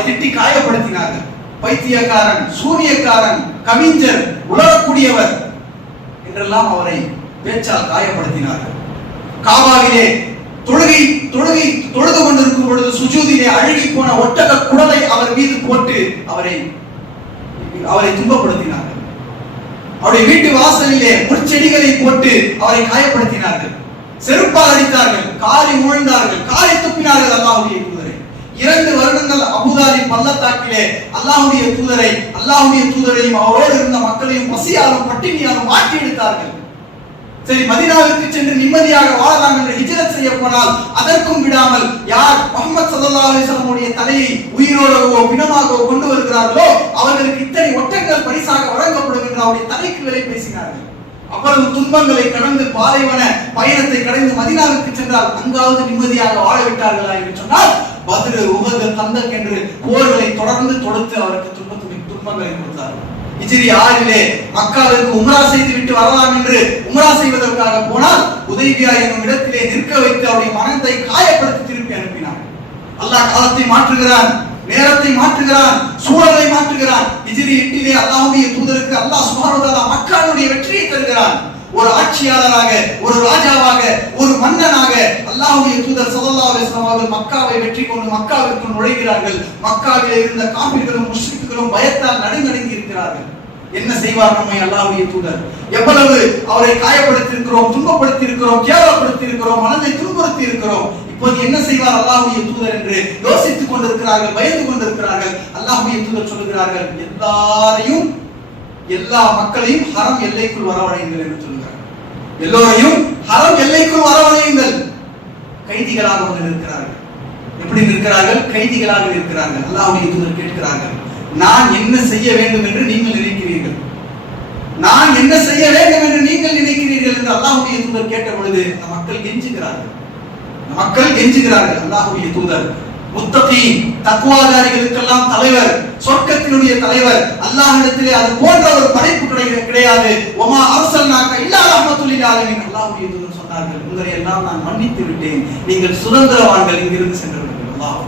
திட்டி காயப்படுத்தினார்கள். பைத்தியக்காரன், சூரியக்காரன், கவிஞர், உலகக்கூடியவர் என்றெல்லாம் அவரை பேச்சால் காயப்படுத்தினார்கள். காபாவிலே தொழுது கொண்டிருக்கும் பொழுது சுஜூதிலே அழுகி போன ஒட்டக குடலை அவர் மீது போட்டு அவரை துன்பப்படுத்தினார்கள். அவருடைய வீட்டு வாசலிலே முட்செடிகளை போட்டு அவரை காயப்படுத்தினார்கள். செருப்பால் அடித்தார்கள், காரி ஊழ்ந்தார்கள், காரி துப்பினார்கள் அல்லாஹ்வுடைய தூதரை. 2 வருடங்கள் அபூதாரி பள்ளத்தாக்கிலே அல்லாஹ்வுடைய தூதரையும் அவரோடு இருந்த மக்களையும் பசியாலும் பட்டினியாலும் மாற்றி எடுத்தார்கள். சரி, மதீனாவிற்கு சென்று நிம்மதியாக வாழலாம் என்று ஹிஜ்ரத் செய்ய போனால் அதற்கும் விடாமல் யார்? முஹம்மது ஸல்லல்லாஹு அலைஹி வஸல்லம் தலையை உயிரோடவோ பிணமாகவோ கொண்டு வருகிறார்களோ அவர்களுக்கு இத்தனை ஒட்டங்கள் பரிசாக வழங்கப்படும் என்று அவருடைய தலைக்கு விலை பேசினார்கள். அவ்வளவு துன்பங்களை கடந்து பாலைவன பயணத்தை கடந்து மதீனாவுக்கு சென்றால் அங்காவது நிம்மதியாக வாழ விட்டார்களா என்று சொன்னால் பத்ர், உஹது, கந்தக் என்று போர்களை தொடர்ந்து தொடுத்து அவருக்கு துன்பங்களை கொடுத்தார்கள். ஹிஜ்ரி 6 மக்காவிற்கு உம்ரா செய்து விட்டு வரலாம் என்று உம்ரா செய்வதற்காக போனால் உதைபியா என்னும் இடத்திலே நிற்க வைத்து அவருடைய மனதை காயப்படுத்தி திருப்பி அனுப்பினார். அல்லாஹ் காலத்தை மாற்றுகிறான், நேரத்தை மாற்றுகிறான், சூழலை மாற்றுகிறான். ஹிஜ்ரி 8 அல்லாஹ்வுடைய தூதருக்கு அல்லாஹ் சுப்ஹானஹு வ தஆலா மக்காவுடைய வெற்றியை தருகிறான். ஒரு ஆட்சியாளராக, ஒரு ராஜாவாக, ஒரு மன்னனாக அல்லாஹ்வுடைய தூதர் ஸல்லல்லாஹு அலைஹி வஸல்லம் அவர்கள் மக்காவை வெற்றி கொண்டு மக்காவிற்கு நுழைகிறார்கள். மக்காவிலே இருந்த காஃபிர்களும் முஷ்ரிக்குகளும் பயத்தால் நடுநடுங்கி இருக்கிறார்கள். என்ன செய்வார் நம்மை அல்லாஹ்வுடைய தூதர்? எவ்வளவு அவரை காயப்படுத்தி இருக்கிறோம், துன்பப்படுத்தி இருக்கிறோம், கேவலப்படுத்தி இருக்கிறோம், மனதை துன்புறுத்தி இருக்கிறோம். இப்போது என்ன செய்வார் அல்லாஹ்வுடைய தூதர் என்று யோசித்துக் கொண்டிருக்கிறார்கள், பயந்து கொண்டிருக்கிறார்கள். அல்லாஹ்வுடைய தூதர் சொல்கிறார்கள், எல்லாரையும், எல்லா மக்களையும் ஹரம் எல்லைக்குள் வரவழையுங்கள் என்று சொல்கிறார்கள். எல்லோரையும் ஹரம் எல்லைக்குள் வரவழையுங்கள். கைதிகளாக வந்து நிற்கிறார்கள். எப்படி நிற்கிறார்கள்? கைதிகளாக இருக்கிறார்கள். அல்லாஹ்வுடைய தூதர் கேட்கிறார்கள், நான் என்ன செய்ய வேண்டும் என்று நீங்கள் நினைக்கிறீர்கள்? நான் என்ன செய்ய வேண்டும் என்று நீங்கள் நினைக்கிறீர்கள் என்று அல்லாஹ்வுடைய தூதர் கேட்ட பொழுது அந்த மக்கள் கெஞ்சுகிறார்கள். அல்லாஹ்வுடைய தூதர் முத்தகீன், தக்வாதாரிகளுக்கெல்லாம் தலைவர், சொர்க்கத்தினுடைய தலைவர். அல்லாஹ்விடத்திலே அது போன்ற ஒரு படைப்பு கிடையாது. வமா அர்சல்னாக இல்லா ரஹ்மத்துல் லில் ஆலமீன். அல்லாஹ்வுடைய தூதர் சொன்னார்கள், உங்களை எல்லாம் நான் மன்னித்து விட்டேன், நீங்கள் சுதந்திரவான்கள், இங்கிருந்து சென்று விடுங்கள். அல்லாஹ்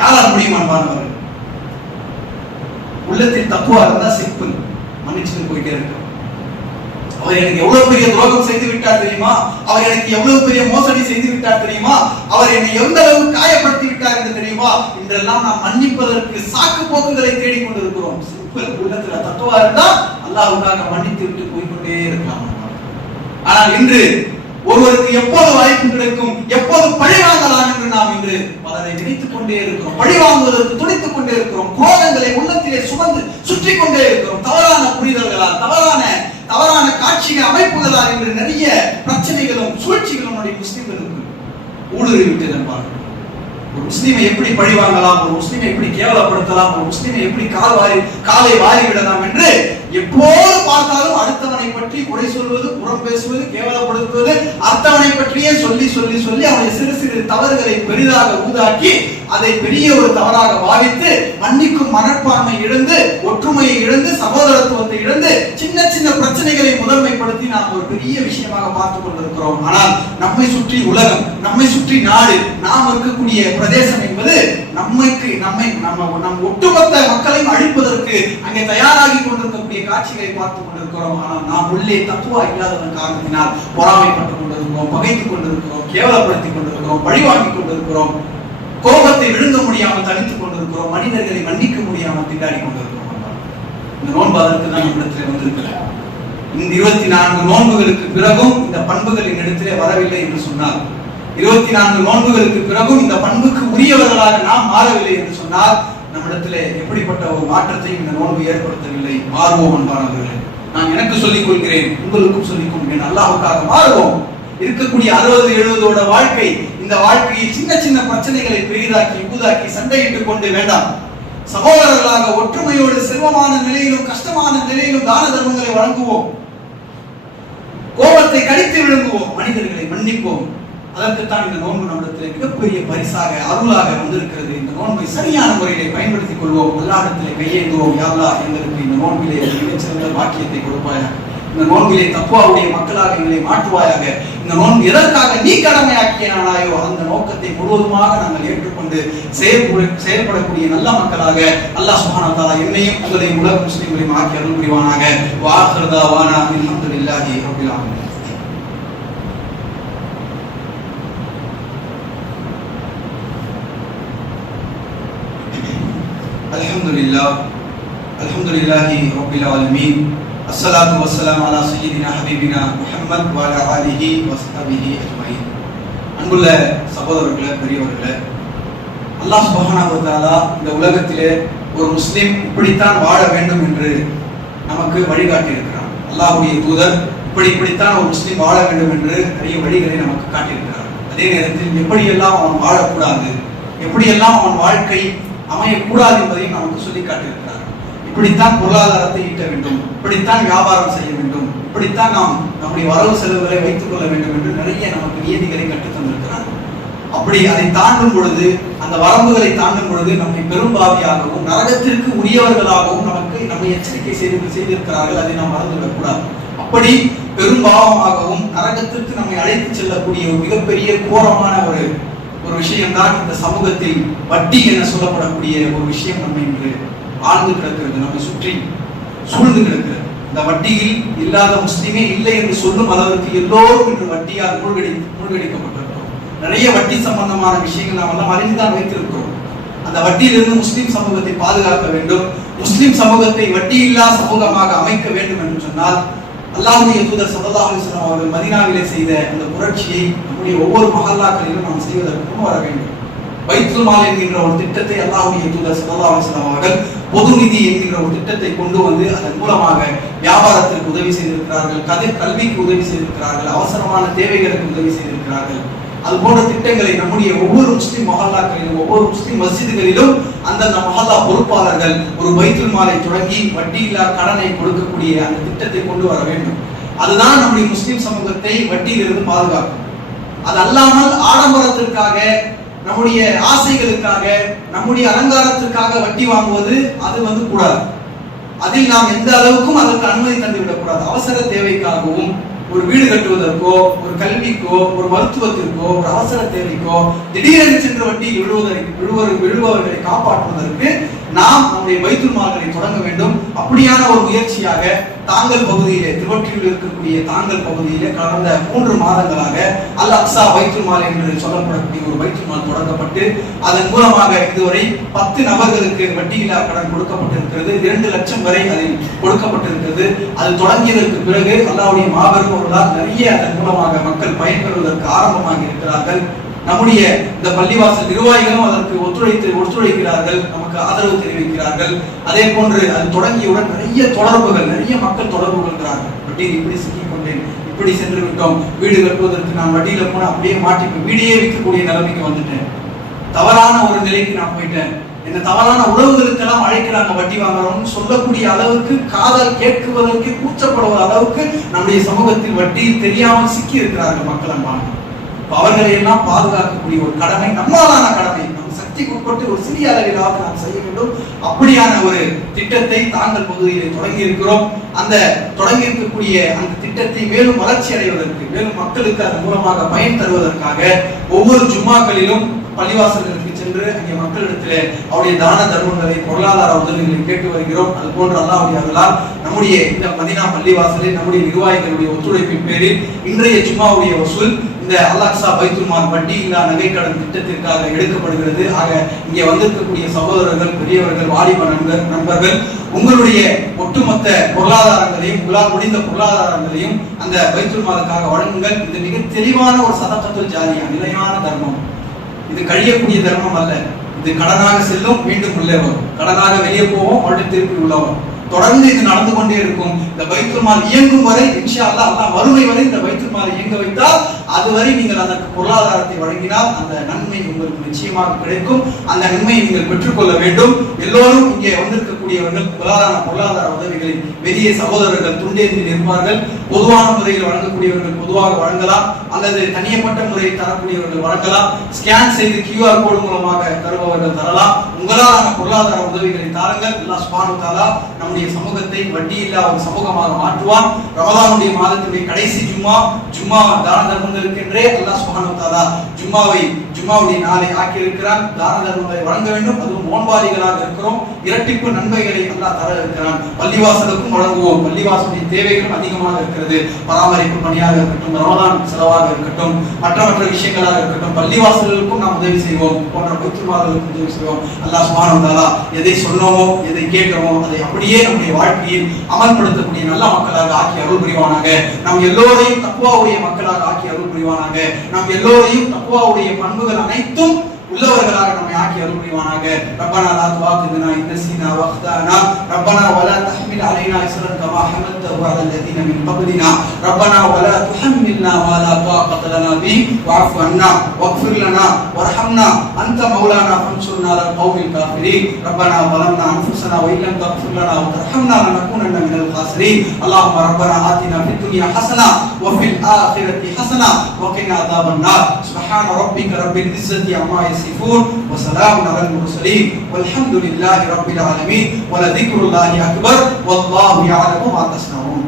யாரால் முடியுமா? மாணவர்கள் உள்ளத்தில் தக்குவா இருந்தா சிம்பிள், மன்னிச்சுட்டு போயிட்டே இருக்கும். அவர் எனக்கு எவ்வளவு பெரிய துரோகம் செய்து விட்டார் தெரியுமா? அவர் எனக்கு எவ்வளவு பெரிய மோசடி செய்து விட்டார் தெரியுமா? அவர் என்னை எந்த அளவு காயப்படுத்தி விட்டார் என்று தெரியுமா? இன்றெல்லாம் நாம் மன்னிப்பதற்கு சாக்கு போக்குகளை தேடிக்கொண்டிருக்கிறோம். சிம்பிள், உள்ளத்துல தக்குவா இருந்தா அல்லாஹ்வுக்காக மன்னித்து விட்டு போய்கொண்டே இருக்கலாம். ஆனால் இன்று ஒருவருக்கு எப்போது வாய்ப்பு கிடைக்கும், எப்போது பழி வாங்கலாம் என்று நாம் இன்று பலரை நினைத்துக் கொண்டே இருக்கிறோம். பழி வாங்குவதற்கு துடித்துக் கொண்டே இருக்கிறோம். குரோதங்களை உள்ளத்திலே சுமந்து சுற்றி கொண்டே இருக்கிறோம். தவறான புரிதல்களால், தவறான காட்சிகள் அமைப்புகளால் இன்று நிறைய பிரச்சனைகளும் சூழ்ச்சிகளும் நம்முடைய முஸ்லிம்களுக்கு ஊடுருவி விட்டது. ஒரு முஸ்லிமை எப்படி பழி வாங்கலாம், ஒரு முஸ்லிமை எப்படி கேவலப்படுத்தலாம், ஒரு முஸ்லிமை எப்படி காலை வாரி விடலாம் என்று எப்போது பார்த்தாலும் அடுத்தவனை பற்றி குறை சொல்வது, புறம் பேசுவது, கேவலப்படுத்துவது, அடுத்தவனை பற்றியே சொல்லி சொல்லி சொல்லி அவனை சிறு சிறு தவறுகளை பெரிதாக ஊதாக்கி அதை பெரிய ஒரு தவறாக பாவித்து மன்னிக்கும் மனப்பான்மை இழந்து, ஒற்றுமையை இழந்து, சகோதரத்துவத்தை இழந்து, சின்ன சின்ன பிரச்சனைகளை முதன்மைப்படுத்தி நாம் ஒரு பெரிய விஷயமாக பார்த்துக் கொண்டிருக்கிறோம். ஆனால் நம்மை சுற்றி உலகம், நம்மை சுற்றி நாடு, நாம் இருக்கக்கூடிய பிரதேசம் என்பது நம் ஒட்டுமொத்த மக்களையும் அழிப்பதற்கு அங்கே தயாராகி கொண்டிருக்கக்கூடிய காட்சிகளை பார்த்துக் கொண்டிருக்கிறோம். ஆனால் நாம் உள்ளே தத்துவா இல்லாததன் காரணத்தினால் பொறாமைப்பட்டுக் கொண்டிருக்கிறோம், பகைத்துக் கொண்டிருக்கிறோம், கேவலப்படுத்திக் கொண்டிருக்கிறோம், பழிவாங்கிக் கொண்டிருக்கிறோம், கோபத்தை விழுங்க முடியாமல் தவித்துக் கொண்டிருக்கிறோம், மனிதர்களை மன்னிக்க முடியாமல் திண்டாடி கொண்டிருக்கிறோம். இந்த நோன்பு அதற்கு தான் நம்மிடத்தில் வந்திருக்கிறது. இந்த 24 நோன்புகளுக்கு பிறகும் இந்த பண்புகளின் இடத்திலே வரவில்லை என்று சொன்னால், 24 நோன்புகளுக்கு பிறகும் இந்த பண்புக்கு உரியவர்களாக நாம் மாறவில்லை என்று சொன்னால், நம்மிடத்திலே எப்படிப்பட்ட ஒரு மாற்றத்தையும் இந்த நோன்பு ஏற்படுத்தவில்லை. மாறுவோம் அன்பானவர்களே. நான் எனக்கு சொல்லிக் கொள்கிறேன், உங்களுக்கும் சொல்லிக் கொள்கிறேன், அல்லாஹ்வுக்காக மாறுவோம். இருக்கக்கூடிய 60-70 வாழ்க்கை, இந்த வாழ்க்கையில் சின்ன சின்ன பிரச்சனைகளை பெரிதாக்கி ஊதாக்கி சண்டையிட்டுக் கொண்டு வேண்டாம். சகோதரர்களாக ஒற்றுமையோடு செல்வமான நிலையிலும் கஷ்டமான நிலையிலும் தான தர்மங்களை வழங்குவோம், கோபத்தை கடித்து விழுங்குவோம், மனிதர்களை மன்னிப்போம். அதற்குத்தான் இந்த நோன்பு நம்மிடத்தில் மிகப்பெரிய பரிசாக, அருளாக வந்திருக்கிறது. இந்த நோன்பை சரியான முறையிலே பயன்படுத்திக் கொள்வோம். அல்லாஹ்விடத்திலே கையேந்துவோம். யா அல்லாஹ், எங்களுக்கு இந்த நோன்பிலே மிகச்சிறந்த பாக்கியத்தை கொடுப்பாயாக. இந்த நோன்பிலே தக்வாவுடைய மக்களாக எங்களை மாற்றுவாயாக. இந்த நோன்பு எதற்காக நீ கடமையாக்கியானாயோ அந்த நோக்கத்தை முழுவதுமாக நாங்கள் ஏற்றுக்கொண்டு செயல்படக்கூடிய நல்ல மக்களாக அல்லாஹ் சுப்ஹானஹு வ தஆலா என்னையும் உங்களையும் உலக முஸ்லிம்களையும் ஆக்கி அருள் புரிவானாக. வா ஆகிரு தஅவானா அல்ஹம்துலில்லாஹி ரப்பில் ஆலமீன். அல்ஹம்துலில்லாஹி ரப்பில் ஆலமீன். அஸ்ஸலாத்து வஸ்ஸலாமு அலா சய்யிதினா ஹபீபினா முஹம்மத் வ அலா ஆலிஹி வ ஸஹ்பிஹி அஜ்மஈன். அன்புள்ள சகோதரர்களே, பெரியவர்களே, அல்லாஹ் சுப்ஹானஹு வ தஆலா இந்த உலகத்திலே ஒரு முஸ்லிம் இப்படித்தான் வாழ வேண்டும் என்று நமக்கு வழிகாட்டி இருக்கிறார். அல்லாஹ்வுடைய தூதர் இப்படித்தான் ஒரு முஸ்லிம் வாழ வேண்டும் என்று நிறைய வழிகளை நமக்கு காட்டியிருக்கிறார். அதே நேரத்தில் எப்படியெல்லாம் அவன் வாழக்கூடாது, எப்படியெல்லாம் அவன் வாழ்க்கை அமையக்கூடாது என்பதையும் நமக்கு சொல்லி காட்டியிருக்கிறார். இப்படித்தான் பொருளாதாரத்தை ஈட்ட வேண்டும், இப்படித்தான் வியாபாரம் செய்ய வேண்டும், இப்படித்தான் நாம் நம்முடைய வரவு செலவுகளை வைத்துக் கொள்ள வேண்டும் என்று நிறைய நமக்கு நியதிகளை கற்றுத் தந்திருக்கிறார்கள். அப்படி அதை தாண்டும் பொழுது, அந்த வரம்புகளை தாண்டும் பொழுது நம்மை பெரும்பாவியாகவும் நரகத்திற்கு உரியவர்களாகவும் நம்மை எச்சரிக்கை செய்திருக்கிறார்கள். அதை நாம் மறந்துவிடக்கூடாது. அப்படி பெரும்பாவமாகவும் நரகத்திற்கு நம்மை அழைத்து செல்லக்கூடிய ஒரு மிகப்பெரிய கோரமான ஒரு விஷயம்தான் இந்த சமூகத்தில் வட்டி என சொல்லப்படக்கூடிய ஒரு விஷயம் நம்ம இன்று ஆழ்ந்து கிடக்கிறது, நம்மை சுற்றி சூழ்ந்து கிடக்கிறது. இந்த வட்டியில் இல்லாத முஸ்லிமே இல்லை என்று சொல்லும் அளவிற்கு எல்லோரும் இன்று வட்டியால் மூழ்கடிக்கப்பட்டிருக்கிறோம். நிறைய வட்டி சம்பந்தமான விஷயங்கள் நாம் எல்லாம் அறிந்துதான் வைத்திருக்கிறோம். அந்த வட்டியிலிருந்து முஸ்லிம் சமூகத்தை பாதுகாக்க வேண்டும், முஸ்லிம் சமூகத்தை வட்டியில்லா சமூகமாக அமைக்க வேண்டும் என்று சொன்னால் அல்லாஹ்வுடைய தூதர் ஸல்லல்லாஹு அலைஹி வஸல்லம் அவர்கள் மதீனாவிலே செய்த அந்த புரட்சியை நம்முடைய ஒவ்வொரு மஹல்லாக்களிலும் நாம் செய்வதற்கு வர வேண்டும். பைத்துல் மால் என்கின்ற ஒரு திட்டத்தை அல்லாஹ்வுடைய தூதர் ஸல்லல்லாஹு அலைஹி வஸல்லம் அவர்கள் பொது நிதி என்கின்ற ஒரு திட்டத்தை கொண்டு வந்து அதன் மூலமாக வியாபாரத்திற்கு உதவி செய்திருக்கிறார்கள், கல்விக்கு உதவி செய்திருக்கிறார்கள், அவசரமான தேவைகளுக்கு உதவி செய்திருக்கிறார்கள். அது போன்ற திட்டங்களை நம்முடைய ஒவ்வொரு முஸ்லிம் மஹல்லாக்களிலும் ஒவ்வொரு முஸ்லிம் மஸ்ஜிதுகளிலும் அந்தந்த மஹல்லா பொறுப்பாளர்கள் ஒரு பைத்துல் மாலை தொடங்கி வட்டியில்லா கடனை கொடுக்கக்கூடிய அந்த திட்டத்தை கொண்டு வர வேண்டும். அதுதான் நம்முடைய முஸ்லிம் சமூகத்தை வட்டியிலிருந்து பாதுகாக்கும். அது அல்லாமல் ஆடம்பரத்திற்காக, நம்முடைய ஆசைகளுக்காக, நம்முடைய அலங்காரத்திற்காக வட்டி வாங்குவது அது கூடாது. அதில் நாம் எந்த அளவுக்கும் அதற்கு அனுமதி தந்து விடக்கூடாது. அவசர தேவைக்காகவும், ஒரு வீடு கட்டுவதற்கோ, ஒரு கல்விக்கோ, ஒரு மருத்துவத்திற்கோ, ஒரு அவசர தேவைக்கோ திடீரென்று சென்ற வட்டியில் விழுபவர்களை காப்பாற்றுவதற்கு நாம் நம்முடைய பைத்துல் மால்களை தொடங்க வேண்டும். அப்படியான ஒரு முயற்சியாக தாங்கல் பகுதியிலே, திருவொற்றியில் இருக்கக்கூடிய தாங்கல் பகுதியிலே கடந்த 3 மாதங்களாக அல் அக்ஸா பைத்துல் மால் என்று சொல்லப்படக்கூடிய ஒரு பைத்துல் மால் தொடங்கப்பட்டு அதன் மூலமாக இதுவரை 10 நபர்களுக்கு வட்டியில்லா கடன் கொடுக்கப்பட்டிருக்கிறது. 2 லட்சம் வரை அதில் கொடுக்கப்பட்டிருக்கிறது. அது தொடங்கியதற்கு பிறகு அல்லாஹ்வுடைய மாபெரும் அருளால் நிறைய அதன் மூலமாக மக்கள் பயன்பெறுவதற்கு ஆரம்பமாகி இருக்கிறார்கள். நம்முடைய இந்த பள்ளிவாசல் நிர்வாகிகளும் அதற்கு ஒத்துழைக்கிறார்கள், நமக்கு ஆதரவு தெரிவிக்கிறார்கள். அதே போன்று அது தொடங்கியவுடன் நிறைய மக்கள் தொடர்பு கொள்கிறார்கள். வட்டியில் இப்படி சிக்கிக் கொண்டேன், இப்படி சென்று விட்டோம், வீடு கட்டுவதற்கு நான் வட்டியில போன அப்படியே மாட்டி வீடியே விற்கக்கூடிய நிலைமைக்கு வந்துட்டேன், தவறான ஒரு நிலைக்கு நான் போயிட்டேன், என்ன தவறான உறவுகளுக்கெல்லாம் அழைக்கிறாங்க வட்டி வாங்குறோம்னு சொல்லக்கூடிய அளவுக்கு, காதல் கேட்குவதற்கு கூச்சப்படுவ அளவுக்கு நம்முடைய சமூகத்தில் வட்டி தெரியாமல் சிக்கி இருக்கிறார்கள் மக்கள். அன்பான அவர்களை எல்லாம் பாதுகாக்கக்கூடிய ஒரு கடமை, நம்மளான கடமை, நம் சக்திக்கு உட்பட்டு ஒரு சிறிய அளவிலாவது நாம் செய்ய வேண்டும். அப்படியான ஒரு திட்டத்தை தாங்கள் பகுதியில் தொடங்கி இருக்கிறோம். அந்த தொடங்கி இருக்கக்கூடிய அந்த திட்டத்தை மேலும் வளர்ச்சி அடைவதற்கு, மேலும் மக்களுக்கு அதன் மூலமாக பயன் தருவதற்காக ஒவ்வொரு ஜும்மாக்களிலும் பள்ளிவாசல்களுக்கு சென்று அங்கே மக்களிடத்திலே அவருடைய தான தர்மங்களை, பொருளாதார உதவிகளை கேட்டு வருகிறோம். அது போன்று அல்லாஹ்வுடைய அருளால் நம்முடைய இந்த மதீனா பள்ளிவாசலில் நம்முடைய நிர்வாகிகளுடைய ஒத்துழைப்பின் பேரில் இன்றைய ஜும்மாவுடைய வசூல் இந்த அல் அக்ஸா பைத்துல் மால் வட்டி இல்லா நகைக்கடன் திட்டத்திற்காக எடுக்கப்படுகிறது. ஆக இங்கே வந்திருக்கக்கூடிய சகோதரர்கள், பெரியவர்கள், வாலிப நண்பர்கள் உங்களுடைய ஒட்டுமொத்த பொருளாதாரங்களையும், உங்களால் முடிந்த பொருளாதாரங்களையும் அந்த பைத்துல் மாலுக்காக வழங்குங்கள். இது மிக தெளிவான ஒரு சதகத்துல் ஜாரியா, நிலையான தர்மம். இது கழியக்கூடிய தர்மம் அல்ல. இது கடனாக செல்லும், மீண்டும் உள்ளே வரும், கடனாக வெளியே போவோம், மறுபடியும் திருப்பி உள்ள வரும். தொடர்ந்து இது நடந்து கொண்டே இருக்கும். இந்த பைத்துல் மால் இயங்கும் வரை இன்ஷா அல்லாஹ், அல்லாஹ் வறுமை வரை இந்த பைத்துல் மால் இயங்க வைத்தால், அதுவரை நீங்கள் அதற்கு பொருளாதாரத்தை வழங்கினால் அந்த நன்மை உங்களுக்கு நிச்சயமாக கிடைக்கும். அந்த நன்மையை நீங்கள் பெற்றுக்கொள்ள வேண்டும். எல்லோரும் இங்கே வந்திருக்கக்கூடியவர்கள் பொருளாதார உதவிகளை வெளியே சகோதரர்கள் துண்டேந்தி நிற்பார்கள். பொதுவான முறையில் வழங்கக்கூடியவர்கள் பொதுவாக வழங்கலாம், அல்லது தனியப்பட்ட முறையில் தரக்கூடியவர்கள் வழங்கலாம். ஸ்கேன் செய்து QR கோடு மூலமாக தருபவர்கள் தரலாம். உங்களாலான பொருளாதார உதவிகளை தாருங்கள். அல்லாஹ் சுப்ஹானஹு வ தஆலா நம்முடைய சமூகத்தை வட்டி இல்லா ஒரு சமூகமாக மாற்றுவான். ரமலானுடைய மாதத்துடைய கடைசி ஜும்மா தான தர்மங்களுக்கென்றே அல்லாஹ் சுப்ஹானஹு வ தஆலா ஜும்மாவுடைய நாளை ஆக்கி இருக்கிறான். தான தர்மங்களை வழங்க வேண்டும். அதுவும் நோன்பாளிகளாக இருக்கிறோம், இரட்டிப்பு நன்மைகளை அல்லாஹ் தர இருக்கிறான். பள்ளிவாசலுக்கும் வழங்குவோம். பள்ளிவாசலுடைய தேவைகளும் அதிகமாக இருக்கிறது. பராமரிப்பு பணியாக இருக்கட்டும், ரமலான் செலவாக இருக்கட்டும், மற்ற விஷயங்களாக இருக்கட்டும், பள்ளிவாசலுக்கும் நாம் உதவி செய்வோம், போன்ற பைத்துல் மால்களுக்கு உதவி செய்வோம். அல்லாஹ் சுப்ஹானஹு வ தஆலா எதை சொன்னோமோ, எதை கேட்டோமோ அதை அப்படியே நம்முடைய வாழ்க்கையில் அமல்படுத்தக்கூடிய நல்ல மக்களாக ஆக்கி அருள் புரிவானாக. நம் எல்லோரையும் தக்வாவுடைய மக்களாக ஆக்கி அருள் புரிவானாக. நம் எல்லோரையும் தக்வாவுடைய பண்புகள் அனைத்தும் உள்ளவர்களாக நம்மை ஆக்கி அருள்வானாக. ரப்பனா லா துஆகிதுனா இன் நஸீனா வ அக்தானா ரப்பனா வலா தஹ்மில் அலைனா இஸ்ரன் கமா ஹமல்தஹு அலா அல்லதீன மின் قبلنا ربنا ولا تحملنا ما لا طاقة لنا به واعف عنا واغفر لنا وارحمنا أنت مولانا فانصرنا على القوم الكافرين ربنا ظلمنا أنفسنا وإن لم تغفر لنا وترحمنا لنكونن من الخاسرين اللهم ربنا آتنا في الدنيا حسنة وفي الآخرة حسنة وقنا عذاب النار سبحان ربك رب العزة عما يصفون وسلام على المرسلين والحمد لله رب العالمين ولذكر الله أكبر والله يعلم ما تصنعون.